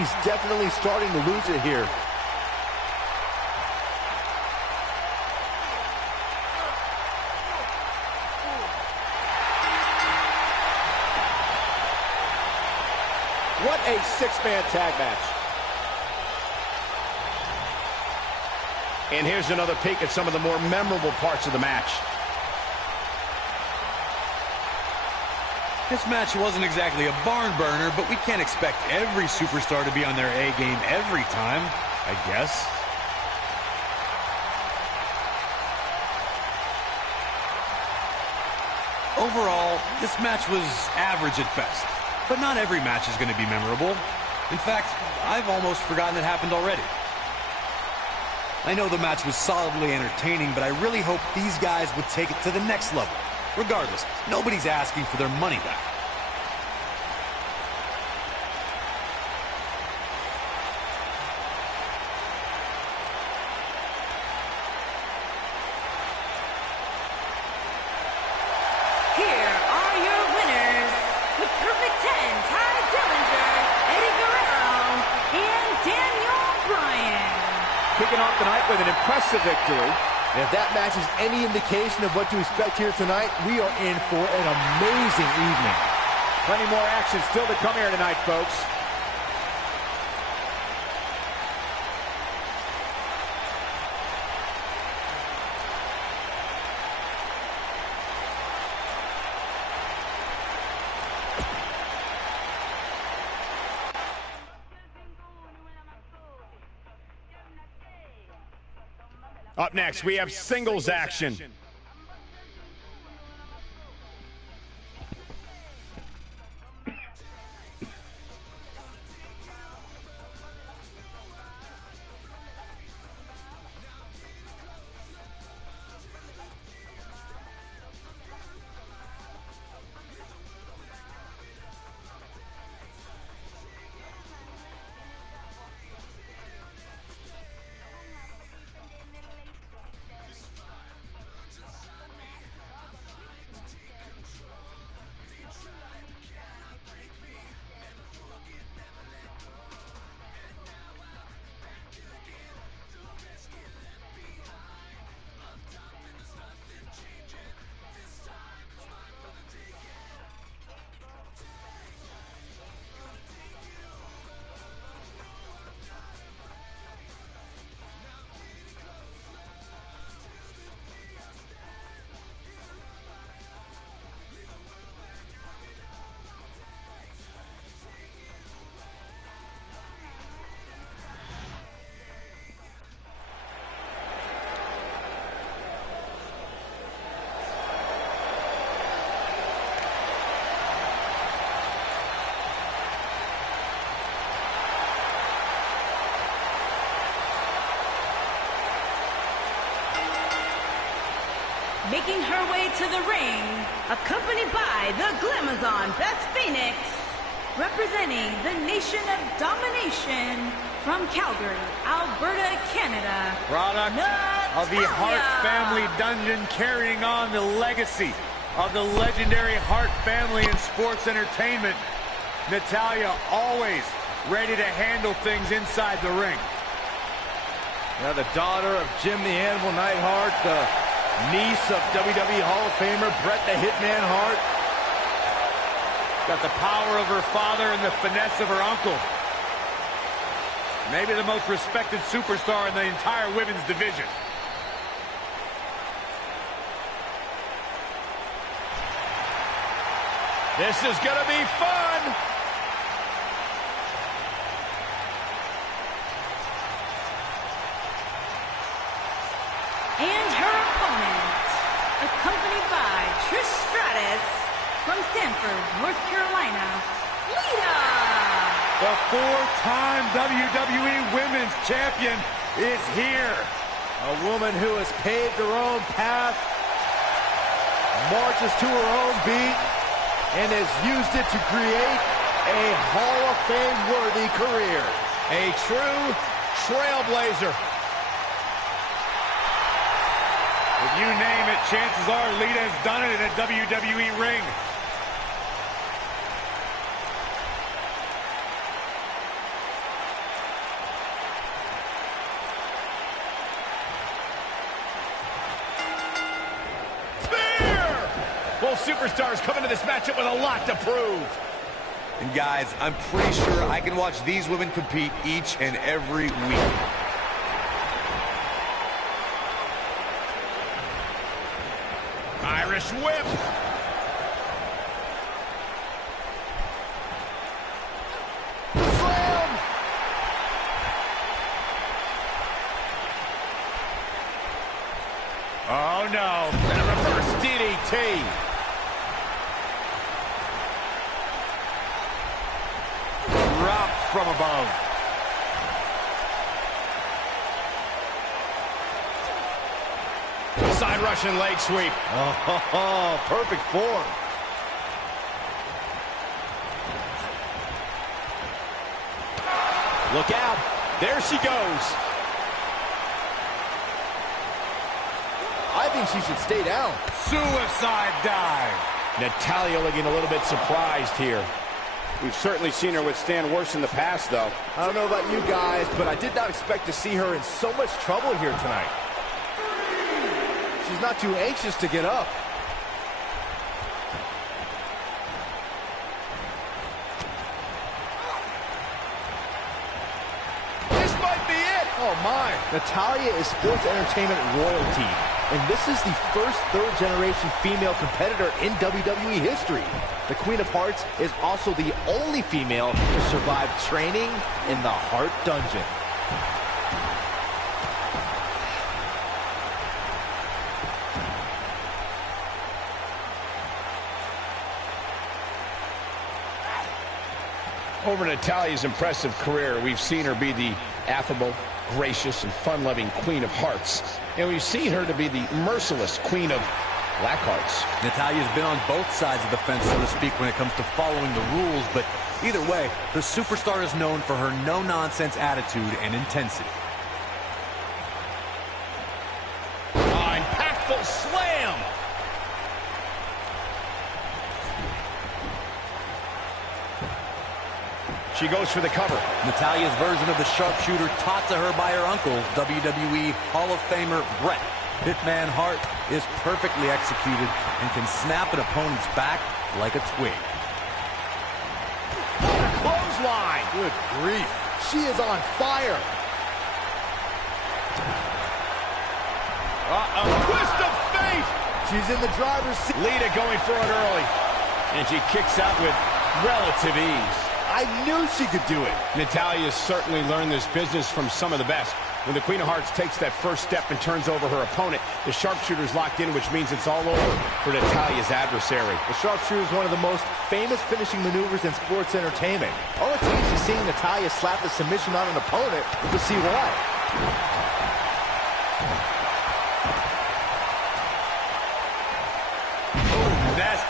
He's definitely starting to lose it here. What a 6-man tag match. And here's another peek at some of the more memorable parts of the match. This match wasn't exactly a barn burner, but we can't expect every superstar to be on their A game every time, I guess. Overall, this match was average at best. But not every match is going to be memorable. In fact, I've almost forgotten it happened already. I know the match was solidly entertaining, but I really hope these guys would take it to the next level. Regardless, nobody's asking for their money back. Here are your winners, the Perfect 10, Ty Dillinger, Eddie Guerrero, and Daniel Bryan. Kicking off the night with an impressive victory. And if that match is any indication of what to expect here tonight, we are in for an amazing evening. Plenty more action still to come here tonight, folks. Up next, we have singles action. Making her way to the ring, accompanied by the Glamazon Beth Phoenix, representing the Nation of Domination from Calgary, Alberta, Canada. Product of the Hart family dungeon, carrying on the legacy of the legendary Hart family in sports entertainment. Natalya always ready to handle things inside the ring. Yeah, the daughter of Jim the Animal Neidhart, the niece of WWE Hall of Famer Bret the Hitman Hart. Got the power of her father and the finesse of her uncle. Maybe the most respected superstar in the entire women's division. This is gonna be fun. And her opponent, accompanied by Trish Stratus from Stanford, North Carolina, Lita. The four-time WWE Women's Champion is here. A woman who has paved her own path, marches to her own beat, and has used it to create a Hall of Fame-worthy career. A true trailblazer. If you name it, chances are Lita has done it in a WWE ring. Both superstars coming to this matchup with a lot to prove. And guys, I'm pretty sure I can watch these women compete each and every week. Irish whip. Slam. Oh, no. And a reverse DDT. Drop from above. Side Russian leg sweep. Oh, perfect form. Look out. There she goes. I think she should stay down. Suicide dive. Natalya looking a little bit surprised here. We've certainly seen her withstand worse in the past, though. I don't know about you guys, but I did not expect to see her in so much trouble here tonight. She's not too anxious to get up. This might be it. Oh my. Natalya is sports entertainment royalty. And this is the first third-generation female competitor in WWE history. The Queen of Hearts is also the only female to survive training in the Hart Dungeon. Over Natalya's impressive career, we've seen her be the affable, gracious, and fun-loving Queen of Hearts. And we've seen her to be the merciless Queen of Black Hearts. Natalya's been on both sides of the fence, so to speak, when it comes to following the rules, but either way, the superstar is known for her no-nonsense attitude and intensity. Impactful slam. She goes for the cover. Natalya's version of the sharpshooter taught to her by her uncle, WWE Hall of Famer Bret Hitman Hart, is perfectly executed and can snap an opponent's back like a twig. What a clothesline. Good grief. She is on fire. Twist of fate. She's in the driver's seat. Lita going for it early. And she kicks out with relative ease. I knew she could do it. Natalya certainly learned this business from some of the best. When the Queen of Hearts takes that first step and turns over her opponent, the sharpshooter's locked in, which means it's all over for Natalya's adversary. The sharpshooter is one of the most famous finishing maneuvers in sports entertainment. All it takes is seeing Natalya slap the submission on an opponent to see why.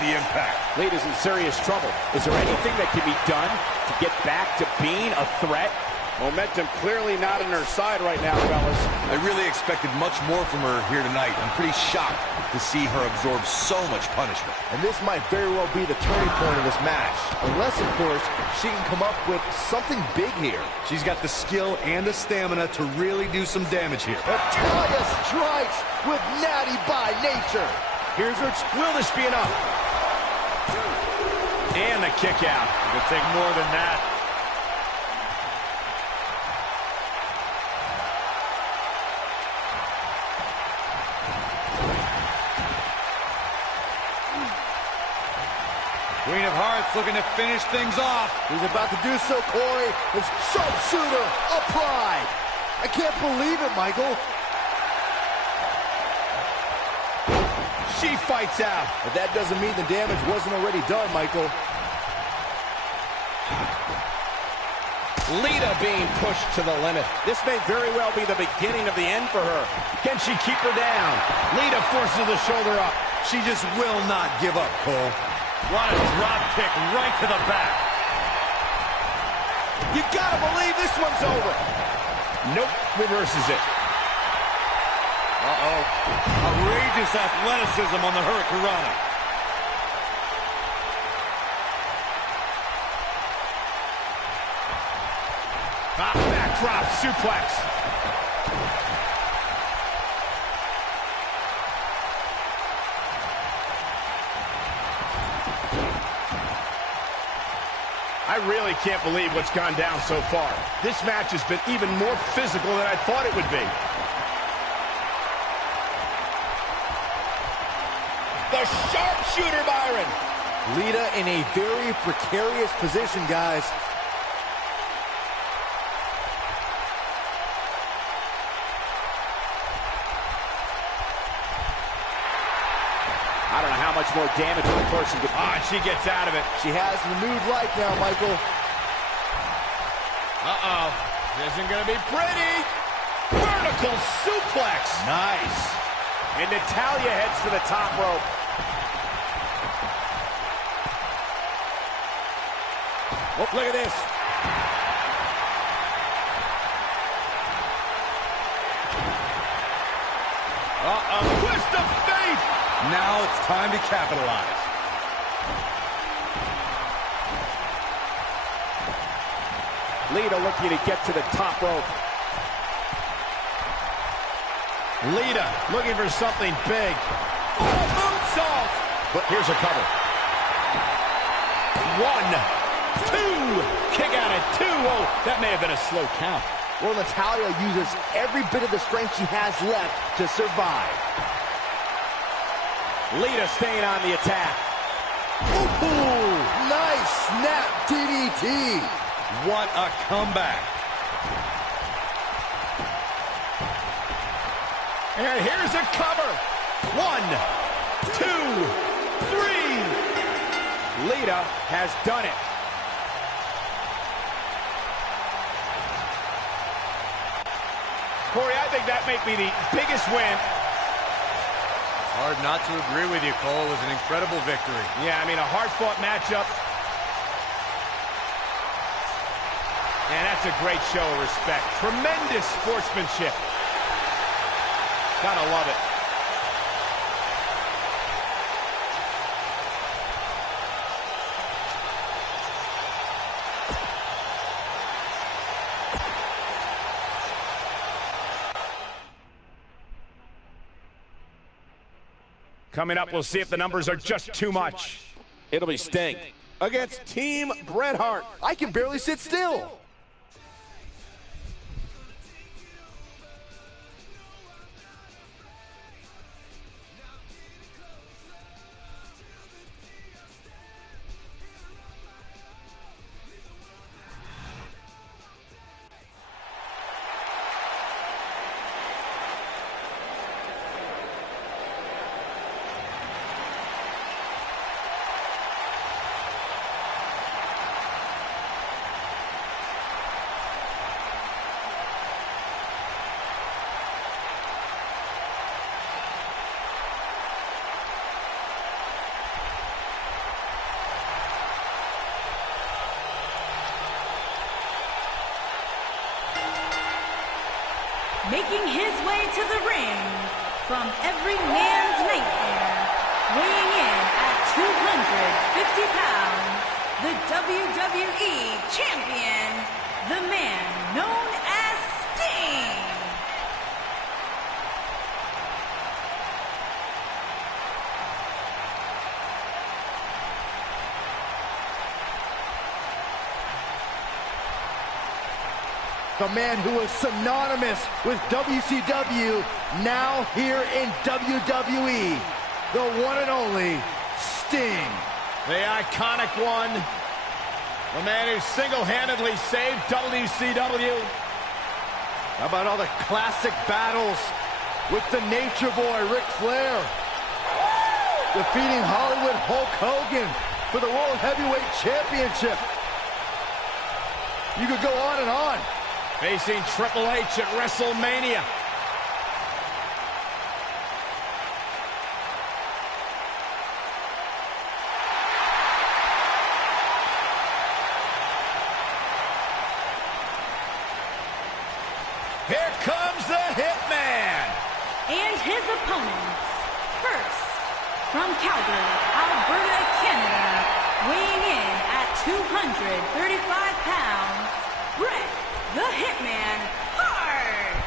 the impact. Lita's in serious trouble. Is there anything that can be done to get back to being a threat? Momentum clearly not on her side right now, fellas. I really expected much more from her here tonight. I'm pretty shocked to see her absorb so much punishment. And this might very well be the turning point of this match. Unless, of course, she can come up with something big here. She's got the skill and the stamina to really do some damage here. Natalya strikes with natty by nature. Here's her. Will this be enough? And the kick out. It could take more than that. Queen of Hearts looking to finish things off. He's about to do so, Corey. It's sharpshooter, applied. I can't believe it, Michael. She fights out. But that doesn't mean the damage wasn't already done, Michael. Lita being pushed to the limit. This may very well be the beginning of the end for her. Can she keep her down? Lita forces the shoulder up. She just will not give up, Cole. What a drop kick right to the back. You gotta believe this one's over. Nope, reverses it. Uh-oh. Outrageous athleticism on the Hurricanrana. Backdrop suplex. I really can't believe what's gone down so far. This match has been even more physical than I thought it would be. The sharpshooter, Byron. Lita in a very precarious position, guys. I don't know how much more damage one person could... She gets out of it. She has renewed life now, Michael. Uh-oh. This isn't going to be pretty. Vertical suplex. Nice. And Natalya heads for the top rope. Oh, look at this. Twist of fate. Now it's time to capitalize. Lita looking to get to the top rope. Lita looking for something big. Oh, moonsault. But here's a cover. 1, 2. Kick out at 2. Oh, that may have been a slow count. Well, Natalya uses every bit of the strength she has left to survive. Lita staying on the attack. Ooh, nice snap DDT. What a comeback. And here's a cover. 1, 2, 3. Lita has done it. Corey, I think that may be the biggest win. Hard not to agree with you, Cole. It was an incredible victory. Yeah, I mean, a hard-fought matchup. And that's a great show of respect. Tremendous sportsmanship. Gotta love it. Coming up, we'll see if the numbers are just too much. It'll be Sting against Team Bret Hart. I can barely sit still. Making his way to the ring from every man's nightmare, weighing in at 250 pounds, the WWE Champion, the man known as Sting. The man who was synonymous with WCW, now here in WWE. The one and only Sting. The iconic one. The man who single-handedly saved WCW. How about all the classic battles with the Nature Boy, Ric Flair? Defeating Hollywood Hulk Hogan for the World Heavyweight Championship. You could go on and on. Facing Triple H at WrestleMania. Here comes the Hitman. And his opponents. First, from Calgary, Alberta, Canada, weighing in at 235 pounds, Bret the Hitman Hart.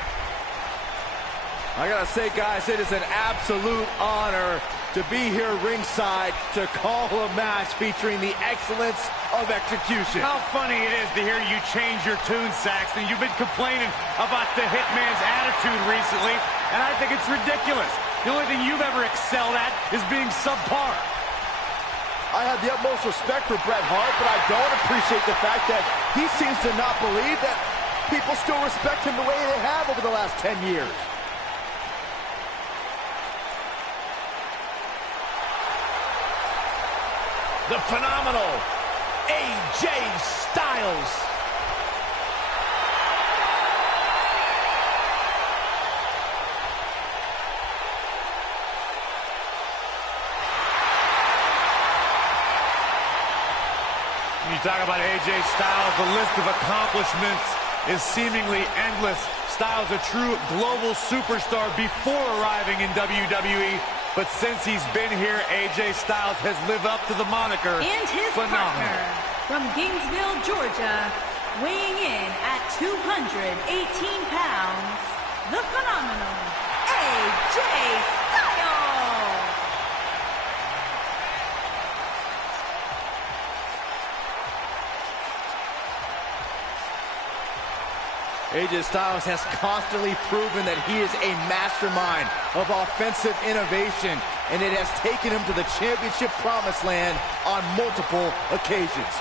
I gotta say, guys, it is an absolute honor to be here ringside to call a match featuring the excellence of execution. How funny it is to hear you change your tune, Saxton. You've been complaining about the Hitman's attitude recently, and I think it's ridiculous. The only thing you've ever excelled at is being subpar. I have the utmost respect for Bret Hart, but I don't appreciate the fact that he seems to not believe that people still respect him the way they have over the last 10 years. The phenomenal AJ Styles. You talk about AJ Styles, the list of accomplishments is seemingly endless. Styles a true global superstar before arriving in WWE, but since he's been here, AJ Styles has lived up to the moniker. And his phenomenal. partner from Gainesville, Georgia, weighing in at 218 pounds, the phenomenal AJ Styles. AJ Styles has constantly proven that he is a mastermind of offensive innovation, and it has taken him to the championship promised land on multiple occasions.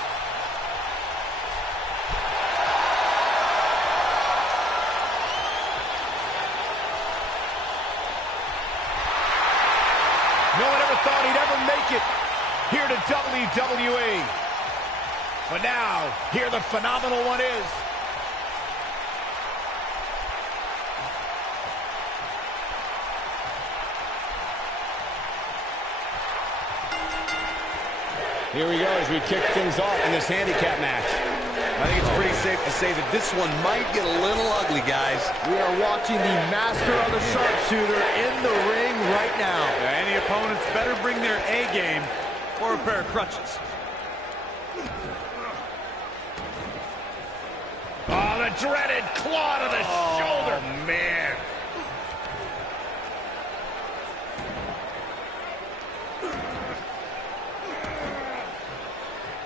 No one ever thought he'd ever make it here to WWE. But now, here the phenomenal one is. Here we go as we kick things off in this handicap match. I think it's pretty safe to say that this one might get a little ugly, guys. We are watching the master of the sharpshooter in the ring right now. Yeah, any opponents better bring their A game or a pair of crutches. Oh, the dreaded claw to the shoulder. Oh, man.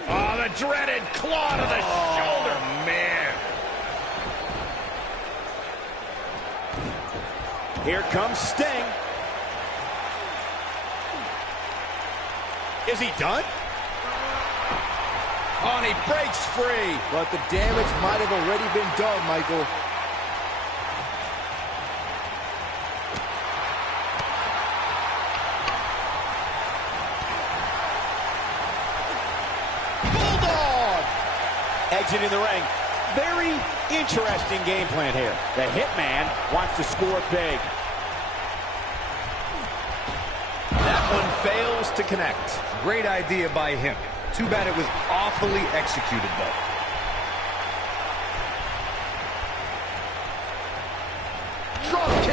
Oh, the dreaded claw to the shoulder. Man. Here comes Sting. Is he done? Oh, and he breaks free. But the damage might have already been done, Michael. Exiting the ring. Very interesting game plan here. The Hitman wants to score big. That one fails to connect. Great idea by him. Too bad it was awfully executed, though.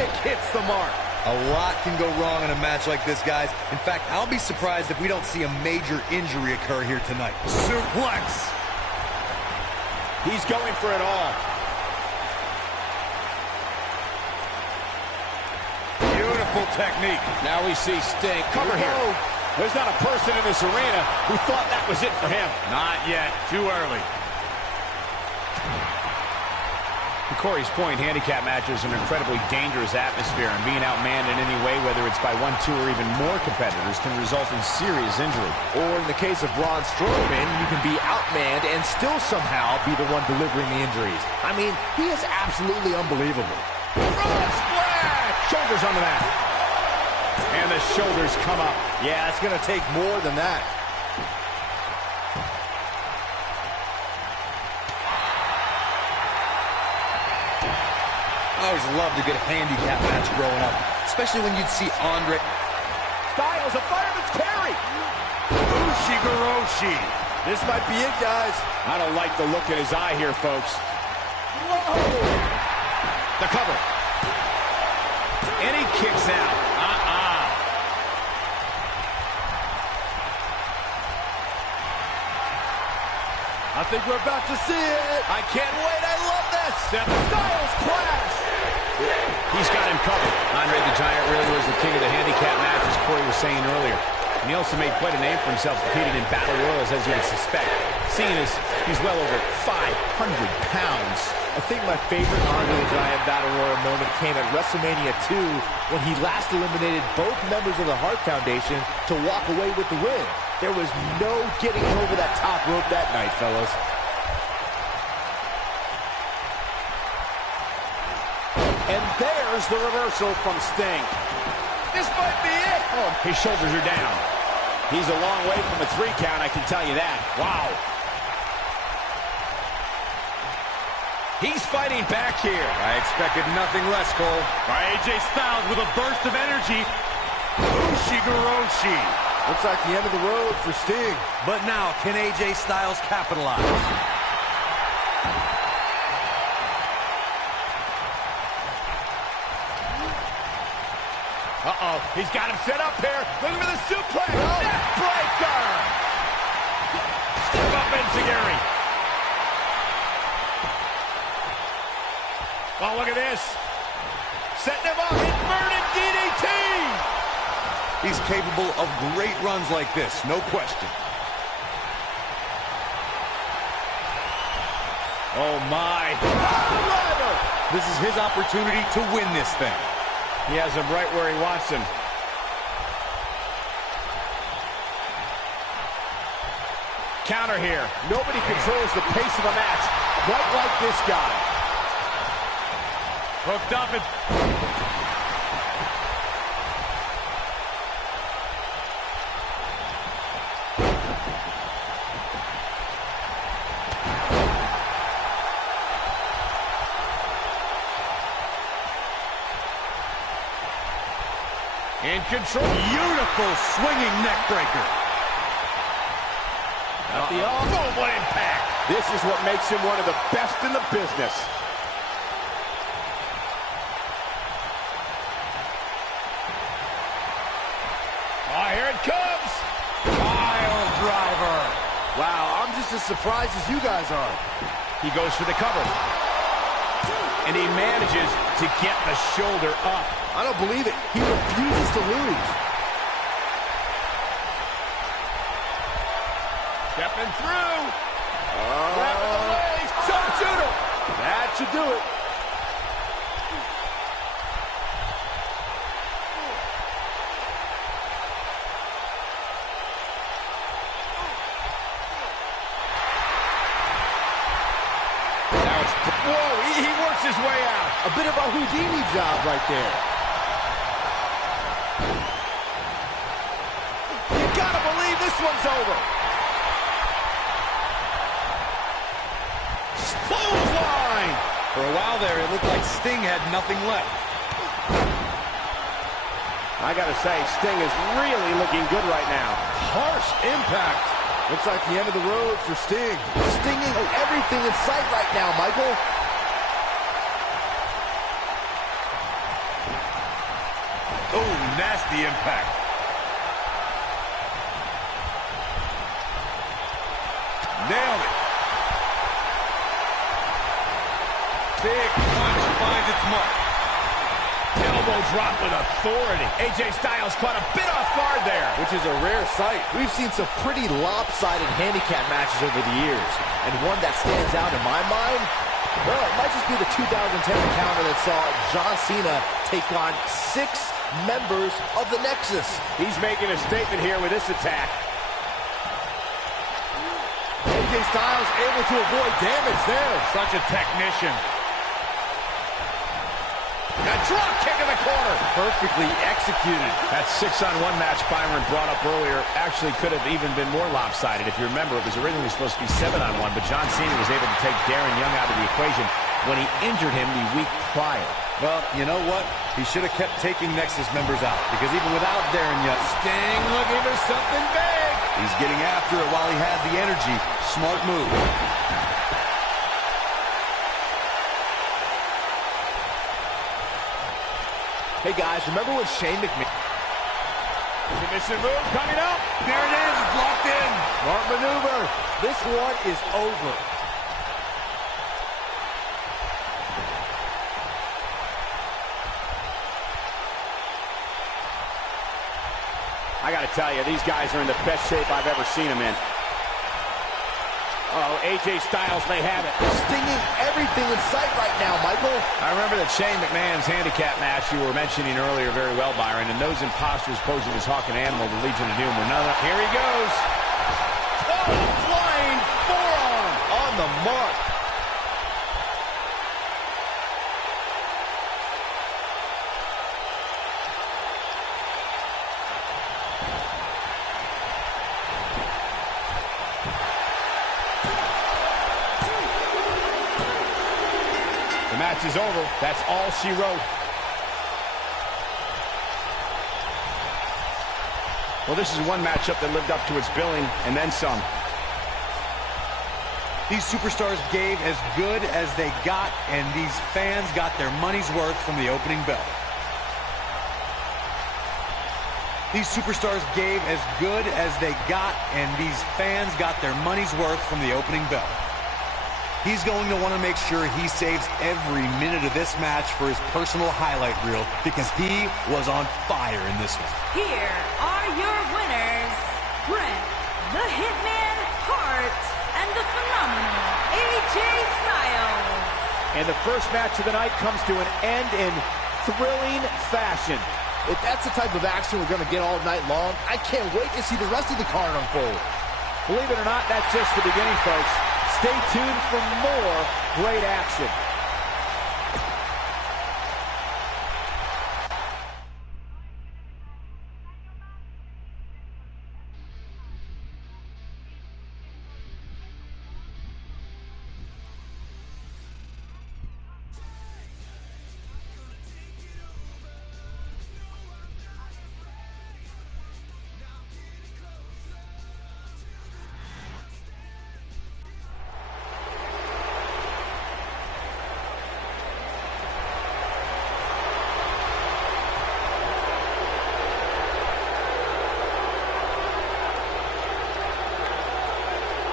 kick hits the mark. A lot can go wrong in a match like this, guys. In fact, I'll be surprised if we don't see a major injury occur here tonight. Suplex. He's going for it all. Beautiful technique. Now we see Sting. Cover here. There's not a person in this arena who thought that was it for him. Not yet. Too early. To Corey's point, handicap matches are an incredibly dangerous atmosphere, and being outmanned in any way, whether it's by 1, 2, or even more competitors, can result in serious injury. Or in the case of Braun Strowman, you can be outmanned and still somehow be the one delivering the injuries. I mean, he is absolutely unbelievable. Frog splash! Shoulders on the mat. And the shoulders come up. Yeah, it's going to take more than that. I always loved a good handicap match growing up, especially when you'd see Andre. Styles, a fireman's carry. Ushigoroshi. This might be it, guys. I don't like the look in his eye here, folks. Whoa! The cover. And he kicks out. I think we're about to see it. I can't wait. I love this. Styles clash. He's got him covered. Andre the Giant really was the king of the handicap match, as Corey was saying earlier. And he also made quite a name for himself competing in battle royals, as you would suspect. Seeing as he's well over 500 pounds. I think my favorite Andre the Giant Battle Royal moment came at WrestleMania 2 when he last eliminated both members of the Hart Foundation to walk away with the win. There was no getting over that top rope that night, fellas. And there's the reversal from Sting. This might be it. Oh, his shoulders are down. He's a long way from a 3 count, I can tell you that. Wow. He's fighting back here. I expected nothing less, Cole. AJ Styles with a burst of energy. Ushigoroshi. Looks like the end of the road for Sting. But now, can AJ Styles capitalize? Uh-oh, he's got him set up here. Look for the suplex. Neckbreaker. Step up, Enziguri. Oh, look at this. Setting him up. Inverted DDT. He's capable of great runs like this, no question. Oh, my. This is his opportunity to win this thing. He has him right where he wants him. Counter here. Nobody controls the pace of a match quite like this guy. Hooked up and... In control. Beautiful swinging neck breaker. At the elbow, what impact. This is what makes him one of the best in the business. Oh, here it comes. Pile driver. Wow, I'm just as surprised as you guys are. He goes for the cover. And he manages to get the shoulder up. I don't believe it. He refuses to lose. Stepping through. Grabbing the legs. Sharpshooter. That should do it. Whoa, he works his way out. A bit of a Houdini job right there. You gotta believe this one's over. Clothesline. For a while there, it looked like Sting had nothing left. I gotta say, Sting is really looking good right now. Harsh impact. Looks like the end of the road for Sting. Stinging everything in sight right now, Michael. Oh, nasty impact. Nailed it. Big punch finds its mark. Elbow drop with authority. AJ Styles caught a bit off guard there. Which is a rare sight. We've seen some pretty lopsided handicap matches over the years. And one that stands out in my mind, well, it might just be the 2010 encounter that saw John Cena take on 6 members of the Nexus. He's making a statement here with this attack. AJ Styles able to avoid damage there. Such a technician. A drop kick in the corner. Perfectly executed. That 6-on-1 match Byron brought up earlier actually could have even been more lopsided. If you remember, it was originally supposed to be 7-on-1, but John Cena was able to take Darren Young out of the equation when he injured him the week prior. Well, you know what? He should have kept taking Nexus members out, because even without Darren Young, Sting looking for something big. he's getting after it while he has the energy. Smart move. Hey guys, remember when Shane McMahon... Submission move coming up. There it is, it's locked in. Smart maneuver. This one is over. I got to tell you, these guys are in the best shape I've ever seen them in. Oh, AJ Styles may have it. Stinging everything in sight right now, Michael. I remember that Shane McMahon's handicap match you were mentioning earlier very well, Byron, and those imposters posing as Hawk and Animal, the Legion of Doom, were none of them. Here he goes. Oh, flying forearm. On the mark. The match is over. That's all she wrote. Well, this is one matchup that lived up to its billing and then some. These superstars gave as good as they got, and these fans got their money's worth from the opening bell. These superstars gave as good as they got, and these fans got their money's worth from the opening bell. He's going to want to make sure he saves every minute of this match for his personal highlight reel, because he was on fire in this one. Here are your winners, Bret the Hitman Hart and the phenomenal AJ Styles. And the first match of the night comes to an end in thrilling fashion. If that's the type of action we're going to get all night long, I can't wait to see the rest of the card unfold. Believe it or not, that's just the beginning, folks. Stay tuned for more great action.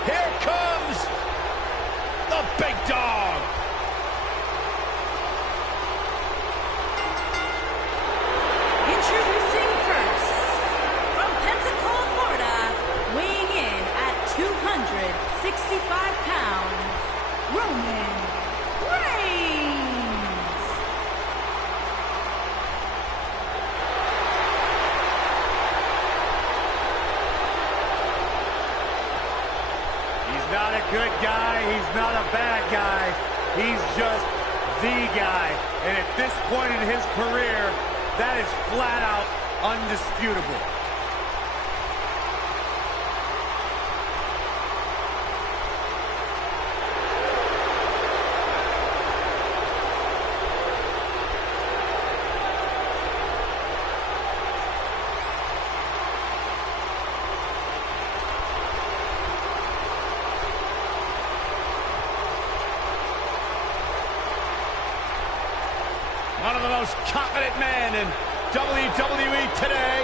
Here comes the big dog. Introducing first, from Pensacola, Florida, weighing in at 265 pounds, Roman Reigns. He's not a good guy. He's not a bad guy. He's just the guy. And at this point in his career, that is flat out undisputable. One of the most confident men in WWE today.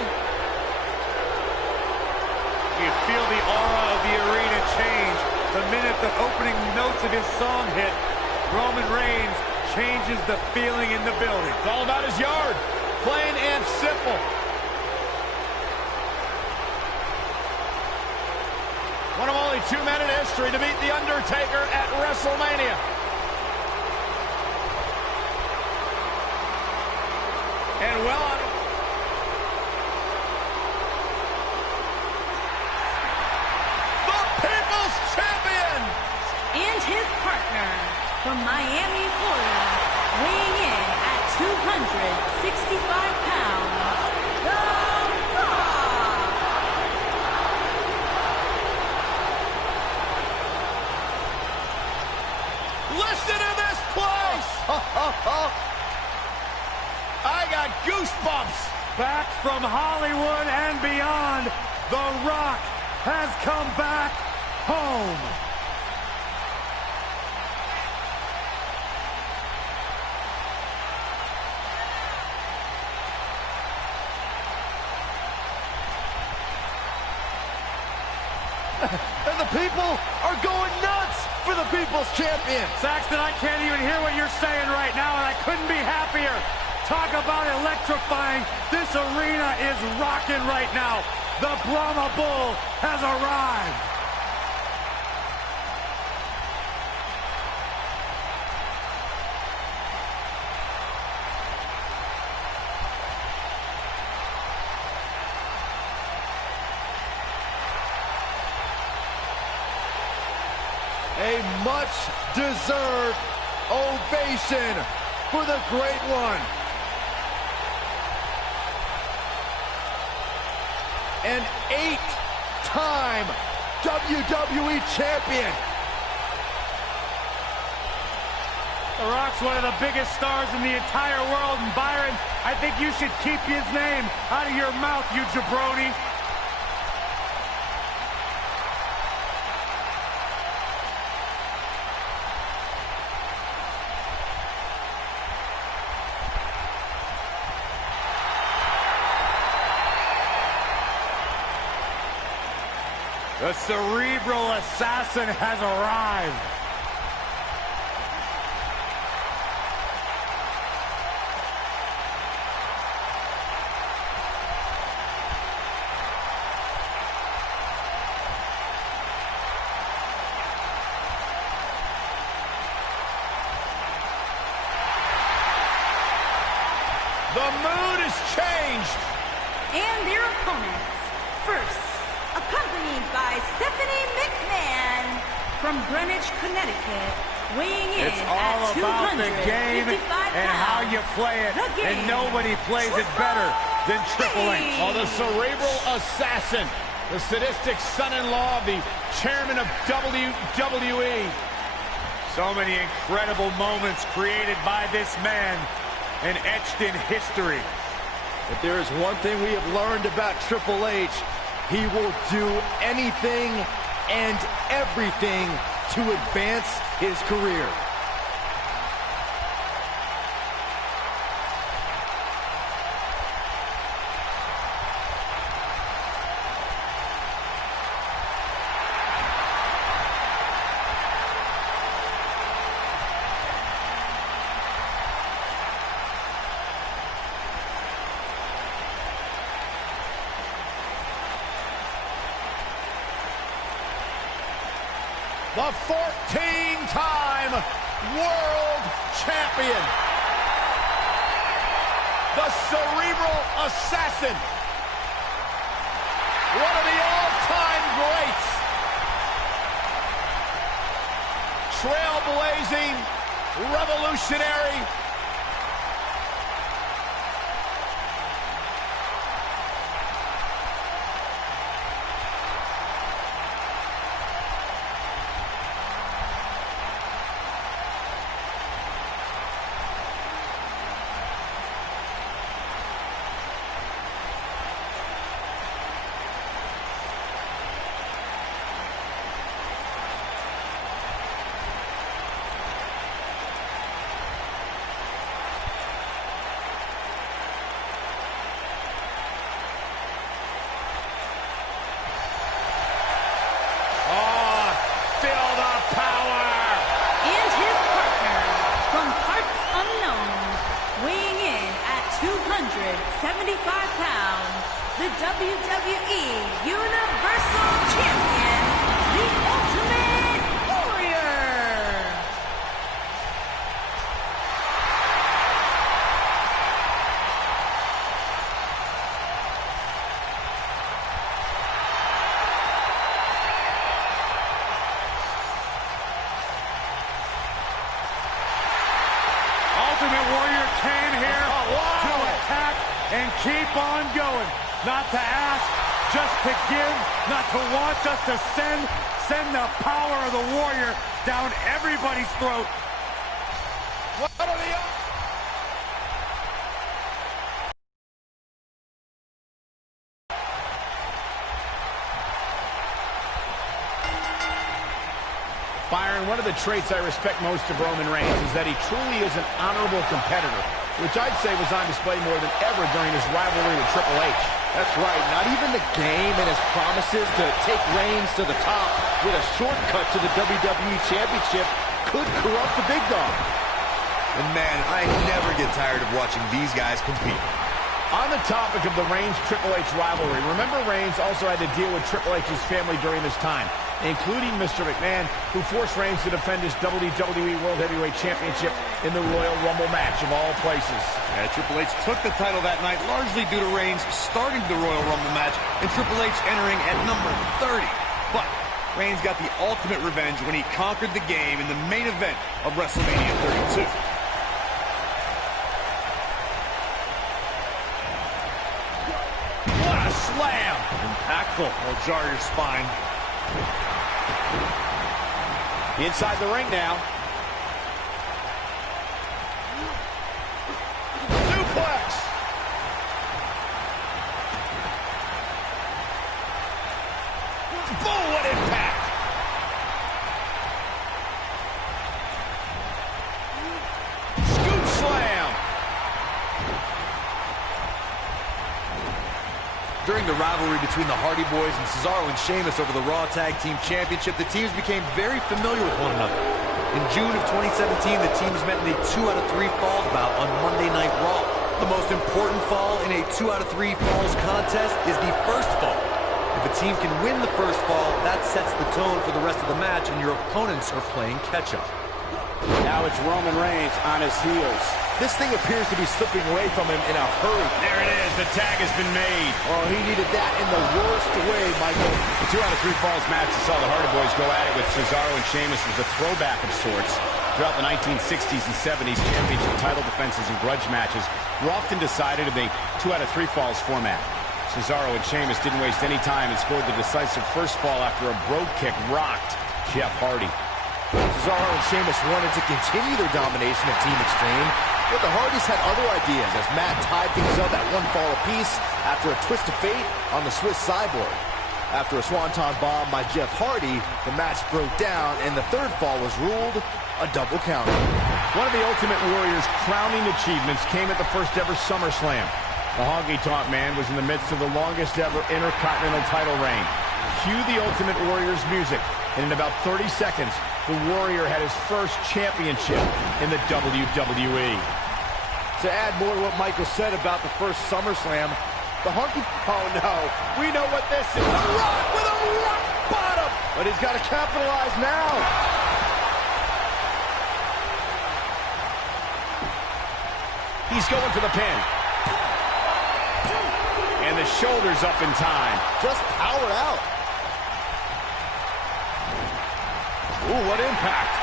You feel the aura of the arena change the minute the opening notes of his song hit. Roman Reigns changes the feeling in the building. It's all about his yard, plain and simple. One of only 2 men in history to beat The Undertaker at WrestleMania. And well, the People's Champion! And his partner from Miami, Florida, weighing in at 265 pounds, The Rock! Listen to this place! I got goosebumps. Back from Hollywood and beyond, The Rock has come back home. And the people are going nuts for the People's Champion. Saxton, I can't even hear what you're saying right now, and I couldn't be happier. Talk about electrifying. This arena is rocking right now. The Brahma Bull has arrived. A much-deserved ovation for the Great One. An 8-time WWE Champion. The Rock's one of the biggest stars in the entire world, and Byron, I think you should keep his name out of your mouth, you jabroni. The cerebral assassin has arrived. The mood has changed. And their opponents. First, accompanied by Stephanie McMahon from Greenwich, Connecticut, weighing in It's all at about the 255 game and how you play it, and nobody plays it better than Triple H. Oh, the cerebral assassin, the sadistic son-in-law of the chairman of WWE. So many incredible moments created by this man and etched in history. If there is one thing we have learned about Triple H, he will do anything and everything to advance his career. The 14-time world champion. The cerebral assassin. One of the all-time greats. Trailblazing, revolutionary. 175 pounds, the WWE Universal Champion, the Ultimate Warrior. Ultimate Warrior came here to attack and keep on going. Not to ask, just to give, not to want, just to send the power of the Warrior down everybody's throat. What are the... Byron, one of the traits I respect most of Roman Reigns is that he truly is an honorable competitor, which I'd say was on display more than ever during his rivalry with Triple H. That's right. Not even the game and his promises to take Reigns to the top with a shortcut to the WWE Championship could corrupt the big dog. And man, I never get tired of watching these guys compete. On the topic of the Reigns-Triple H rivalry, remember Reigns also had to deal with Triple H's family during this time, including Mr. McMahon, who forced Reigns to defend his WWE World Heavyweight Championship in the Royal Rumble match of all places. Triple H took the title that night largely due to Reigns starting the Royal Rumble match and Triple H entering at number 30. But Reigns got the ultimate revenge when he conquered the game in the main event of WrestleMania 32. What a slam! Impactful. Will jar your spine. Inside the ring now. Suplex! Boom, what impact! Scoop slam! During the rivalry between the Hardy Boys and Cesaro and Sheamus over the Raw Tag Team Championship, the teams became very familiar with one another. In June of 2017, the teams met in a 2 out of 3 falls bout on Monday Night Raw. The most important fall in a 2 out of 3 falls contest is the first fall. If a team can win the first fall, that sets the tone for the rest of the match, and your opponents are playing catch-up. Now it's Roman Reigns on his heels. This thing appears to be slipping away from him in a hurry. There it is. The tag has been made. Oh, he needed that in the worst way, Michael. The 2 out of 3 falls match that saw the Hardy Boys go at it with Cesaro and Sheamus was a throwback of sorts. Throughout the 1960s and 70s, championship title defenses and grudge matches were often decided in the 2 out of 3 falls format. Cesaro and Sheamus didn't waste any time and scored the decisive first fall after a brogue kick rocked Jeff Hardy. Cesaro and Sheamus wanted to continue their domination of Team Extreme, but the Hardys had other ideas as Matt tied things up at 1 fall apiece after a twist of fate on the Swiss Cyborg. After a swanton bomb by Jeff Hardy, the match broke down and the third fall was ruled a double counter. One of the Ultimate Warrior's crowning achievements came at the first ever SummerSlam. The Honky Tonk Man was in the midst of the longest ever Intercontinental title reign. Cue the Ultimate Warrior's music, and in about 30 seconds, the Warrior had his first championship in the WWE. To add more to what Michael said about the first SummerSlam, the Honky... Oh no, we know what this is. A rock with a rock bottom! But he's got to capitalize now. He's going for the pin. And the shoulders up in time. Just powered out. Ooh, what impact.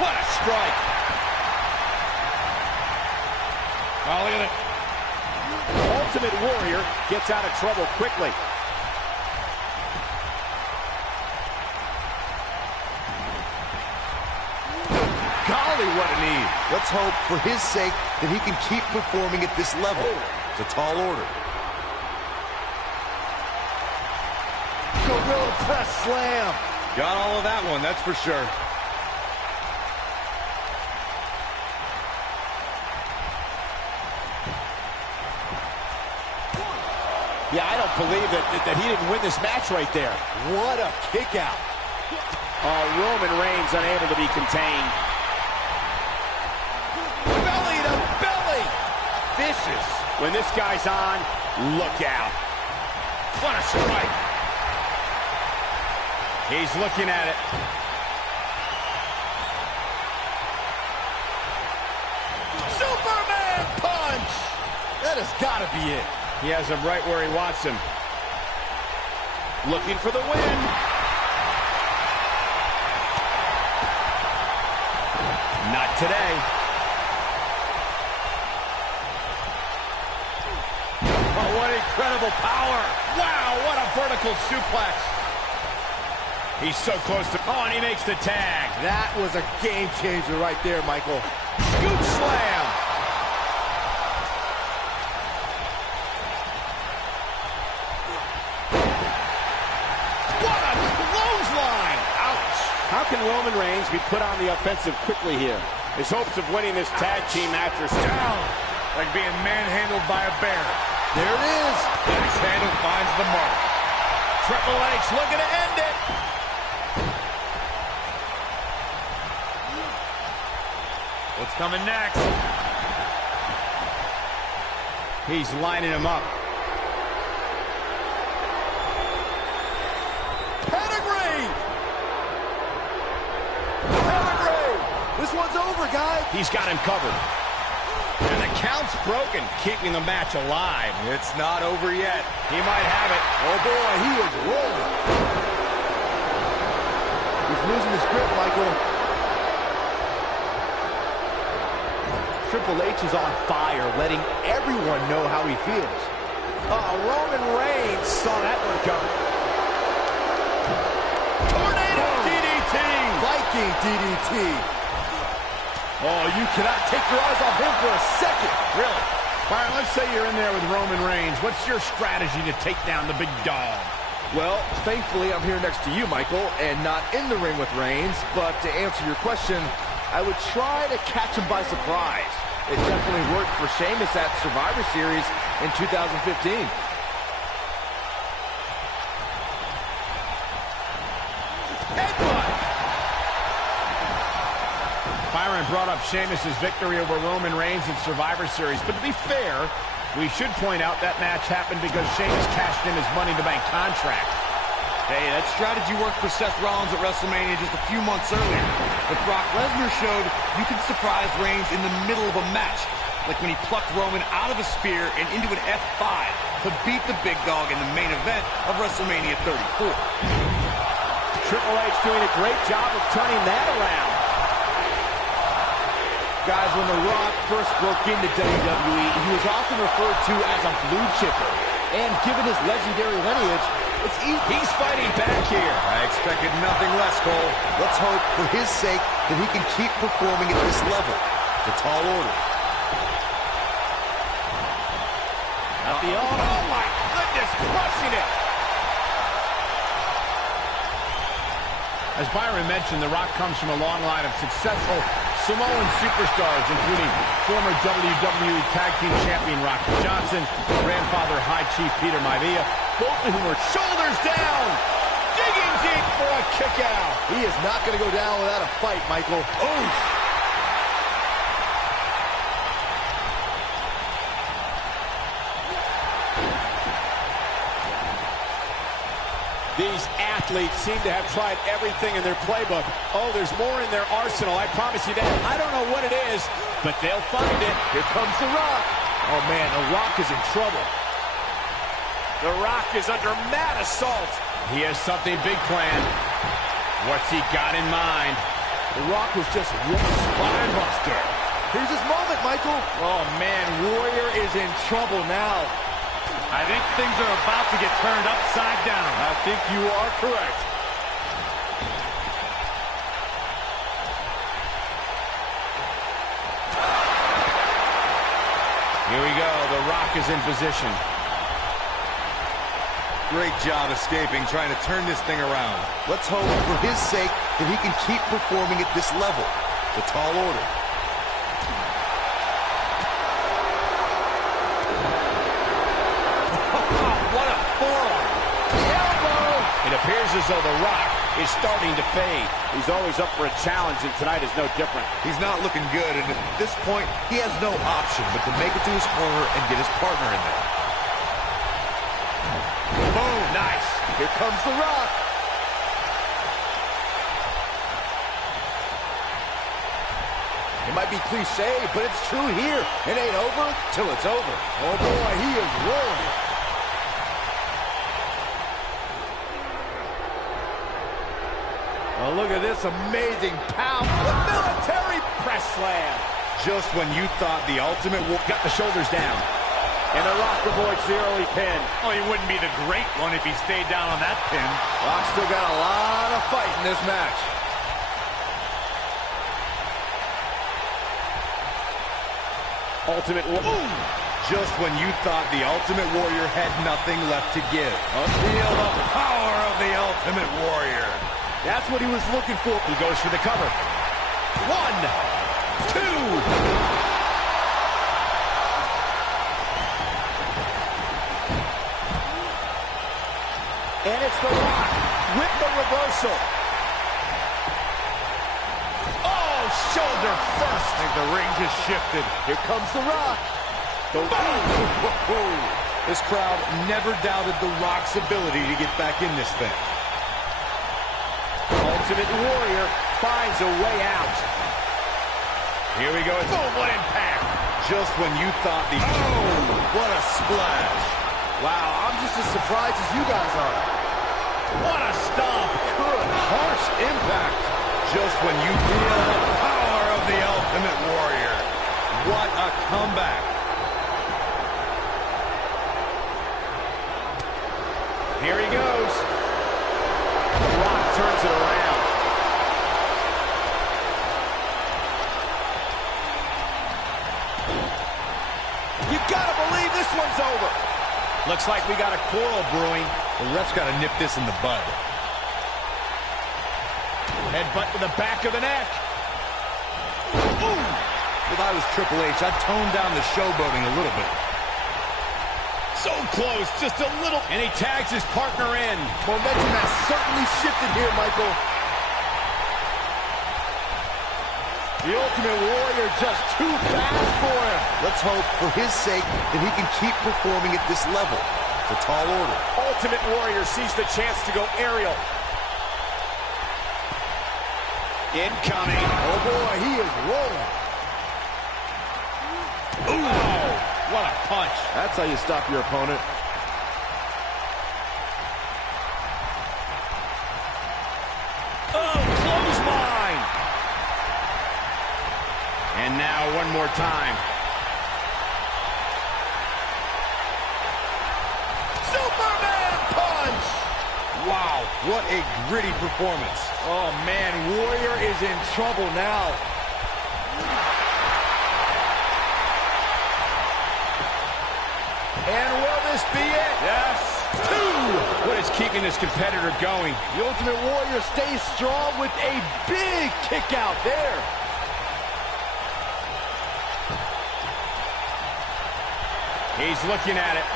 What a strike. Oh, look at it. Ultimate Warrior gets out of trouble quickly. Golly, what a knee. Let's hope, for his sake, that he can keep performing at this level. It's a tall order. Gorilla press slam. Got all of that one, that's for sure. Yeah, I don't believe that he didn't win this match right there. What a kick out. Roman Reigns unable to be contained. vicious. When this guy's on, look out. What a strike. He's looking at it. Superman punch! That has got to be it. He has him right where he wants him. Looking for the win. Not today. Oh, what incredible power. Wow, what a vertical suplex. He's so close to... Oh, and he makes the tag. That was a game changer right there, Michael. Scoop slam. What a clothesline. Ouch. How can Roman Reigns be put on the offensive quickly here? His hopes of winning this tag team match are Down. Like being manhandled by a bear. There it is. Axe handle finds the mark. Triple H looking to end it. What's coming next? He's lining him up. Pedigree! This one's over, guys. He's got him covered. And the count's broken, keeping the match alive. It's not over yet. He might have it. Oh, boy, he is rolling. He's losing his grip, Michael. Triple H is on fire, letting everyone know how he feels. Roman Reigns saw that one coming. Tornado DDT! Viking DDT. Oh, you cannot take your eyes off him for a second. Really? Byron, let's say you're in there with Roman Reigns. What's your strategy to take down the big dog? Well, thankfully, I'm here next to you, Michael, and not in the ring with Reigns. But to answer your question, I would try to catch him by surprise. It definitely worked for Sheamus at Survivor Series in 2015. Byron brought up Sheamus' victory over Roman Reigns in Survivor Series. But to be fair, we should point out that match happened because Sheamus cashed in his Money in the Bank contract. Hey, that strategy worked for Seth Rollins at WrestleMania just a few months earlier. But Brock Lesnar showed you can surprise Reigns in the middle of a match, like when he plucked Roman out of a spear and into an F5 to beat the big dog in the main event of WrestleMania 34. Triple H doing a great job of turning that around. Guys, when The Rock first broke into WWE, he was often referred to as a blue chipper. And given his legendary lineage, it's easy. He's fighting back here. I expected nothing less, Cole. Let's hope, for his sake, that he can keep performing at this level. The tall order. Oh, my goodness, crushing it. As Byron mentioned, The Rock comes from a long line of successful Samoan superstars, including former WWE Tag Team Champion Rocky Johnson, grandfather High Chief Peter Maivia, both of whom are shoulders down, digging deep for a kick out. He is not going to go down without a fight, Michael. Oh! These athletes seem to have tried everything in their playbook. Oh, there's more in their arsenal, I promise you that. I don't know what it is, but they'll find it. Here comes The Rock. Oh, man, The Rock is in trouble. The Rock is under mad assault. He has something big planned. What's he got in mind? The Rock was just one spine buster. Here's his moment, Michael. Oh, man, Warrior is in trouble now. I think things are about to get turned upside down. I think you are correct. Here we go. The Rock is in position. Great job escaping, trying to turn this thing around. Let's hope, for his sake, that he can keep performing at this level. The tall order. What a forearm. It appears as though The Rock is starting to fade. He's always up for a challenge, and tonight is no different. He's not looking good, and at this point, he has no option but to make it to his corner and get his partner in there. Boom, nice. Here comes The Rock. It might be cliche, but it's true here. It ain't over till it's over. Oh boy, he is roaring. Oh, look at this amazing pound. The military press slam. Just when you thought the ultimate got the shoulders down. And The Rock avoids the early pin. Oh, he wouldn't be the great one if he stayed down on that pin. Rock still got a lot of fight in this match. Ultimate Warrior. Just when you thought the Ultimate Warrior had nothing left to give. Feel the power of the Ultimate Warrior. That's what he was looking for. He goes for the cover. 1, 2. And it's The Rock with the reversal. Oh, shoulder first. I think the ring just shifted. Here comes The Rock. This crowd never doubted The Rock's ability to get back in this thing. Ultimate Warrior finds a way out. Here we go. Boom, what impact. Just when you thought the... Oh, what a splash. Wow, I'm just as surprised as you guys are. What a stomp. Good, harsh impact. Just when you feel the power of the Ultimate Warrior. What a comeback. Here he goes. The Rock turns it around. You gotta believe this one's over. Looks like we got a quarrel brewing. The ref's got to nip this in the bud. Headbutt to the back of the neck. Ooh. If I was Triple H, I'd tone down the showboating a little bit. So close, just a little. And he tags his partner in. Momentum has certainly shifted here, Michael. The Ultimate Warrior just too fast for him. Let's hope, for his sake, that he can keep performing at this level. The tall order. Ultimate Warrior sees the chance to go aerial. Incoming. Oh boy, he is rolling. Ooh, what a punch. That's how you stop your opponent. Oh, clothesline. And now one more time. Superman punch. Wow, what a gritty performance. Oh man, Warrior is in trouble now. And will this be it? Yes. 2. What is keeping this competitor going? The Ultimate Warrior stays strong with a big kick out there. He's looking at it.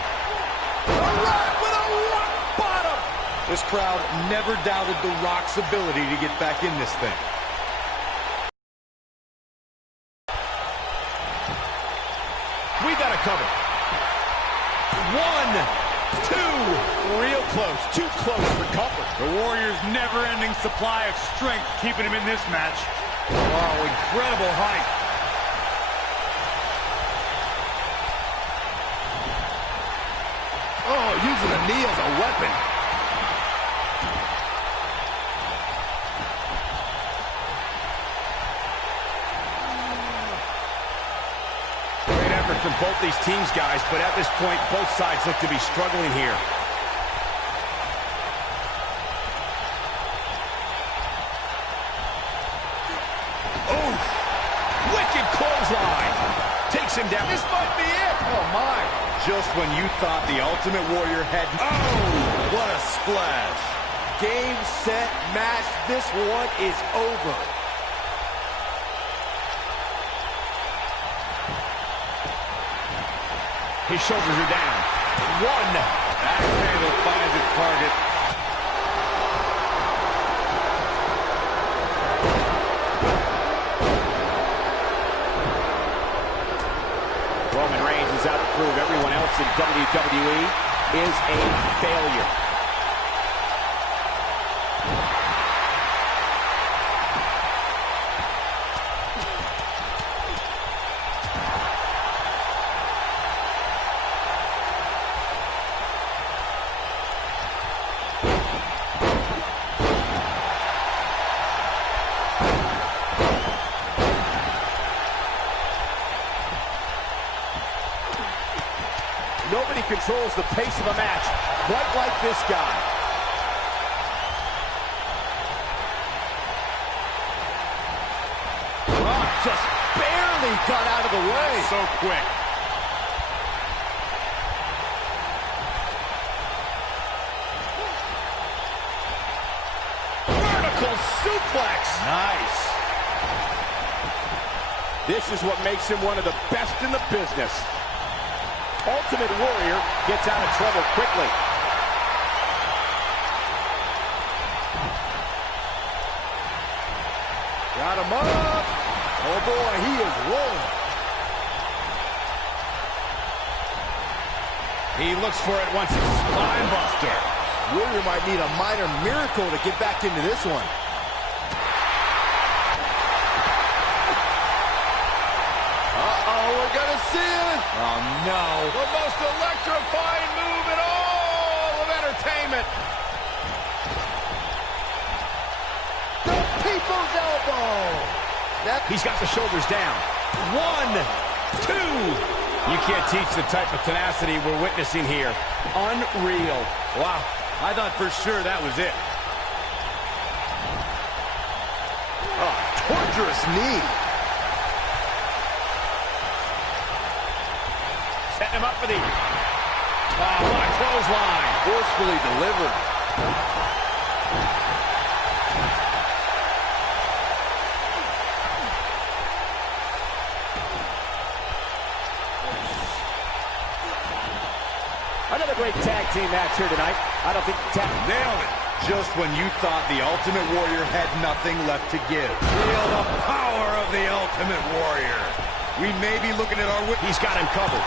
The Rock with a rock bottom. This crowd never doubted The Rock's ability to get back in this thing. We got a cover. 1, 2. Real close. Too close for comfort. The Warrior's never-ending supply of strength keeping him in this match. Wow, incredible height. Oh, using the knee as a weapon. Great effort from both these teams, guys, but at this point, both sides look to be struggling here. Oh, wicked clothesline. Takes him down. This might be it. Oh my. Just when you thought the Ultimate Warrior had... Oh, what a splash. Game, set, match. This one is over. His shoulders are down. 1. Axe handle finds its target. prove everyone else in WWE is a failure. Nobody controls the pace of a match quite like this guy. Oh, just barely got out of the way. So quick. Vertical suplex. Nice. This is what makes him one of the best in the business. Ultimate Warrior gets out of trouble quickly. Got him up. Oh boy, he is rolling. He looks for it once it's spine buster. Warrior might need a minor miracle to get back into this one. Uh-oh, we're gonna see it. Oh no. The most electrifying move in all of entertainment. The people's elbow. He's got the shoulders down. 1, 2. You can't teach the type of tenacity we're witnessing here. Unreal. Wow, I thought for sure that was it. Oh, torturous knee. Setting him up for the... Oh, what a clothesline. Forcefully delivered. Another great tag team match here tonight. I don't think the tag... Nailed it. Just when you thought the Ultimate Warrior had nothing left to give. Feel the power of the Ultimate Warrior. We may be looking at our... He's got him covered.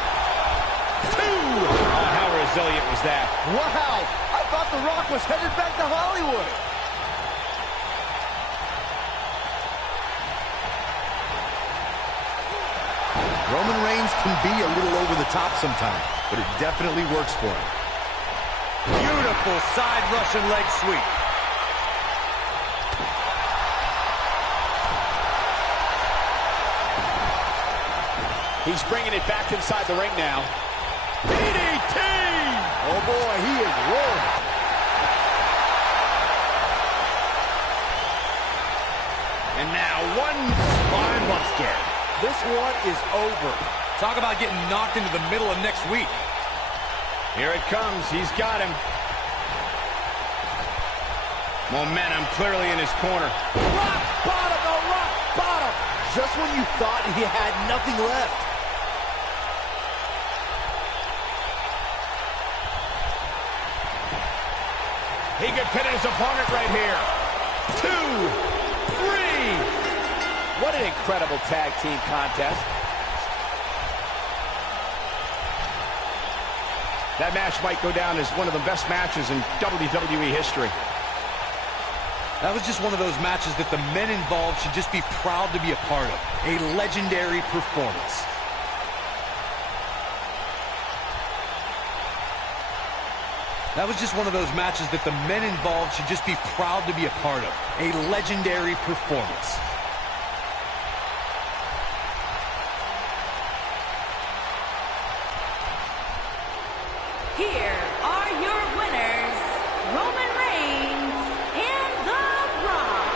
2! Oh, how resilient was that? Wow, I thought The Rock was headed back to Hollywood. Roman Reigns can be a little over the top sometimes, but it definitely works for him. Beautiful side Russian leg sweep. He's bringing it back inside the ring now. DDT! Oh boy, he is rolling. And now one spine buster. This one is over. Talk about getting knocked into the middle of next week. Here it comes. He's got him. Momentum clearly in his corner. Rock bottom, oh, rock bottom. Just when you thought he had nothing left. He could pin his opponent right here. 2, 3. What an incredible tag team contest. That match might go down as one of the best matches in WWE history. That was just one of those matches that the men involved should just be proud to be a part of. A legendary performance. That was just one of those matches that the men involved should just be proud to be a part of. A legendary performance. Here are your winners, Roman Reigns and The Rock.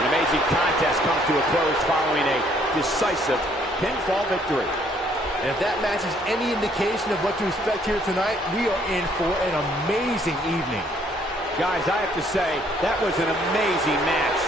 An amazing contest comes to a close following a decisive pinfall victory. And if that match is any indication of what to expect here tonight, we are in for an amazing evening. Guys, I have to say, that was an amazing match.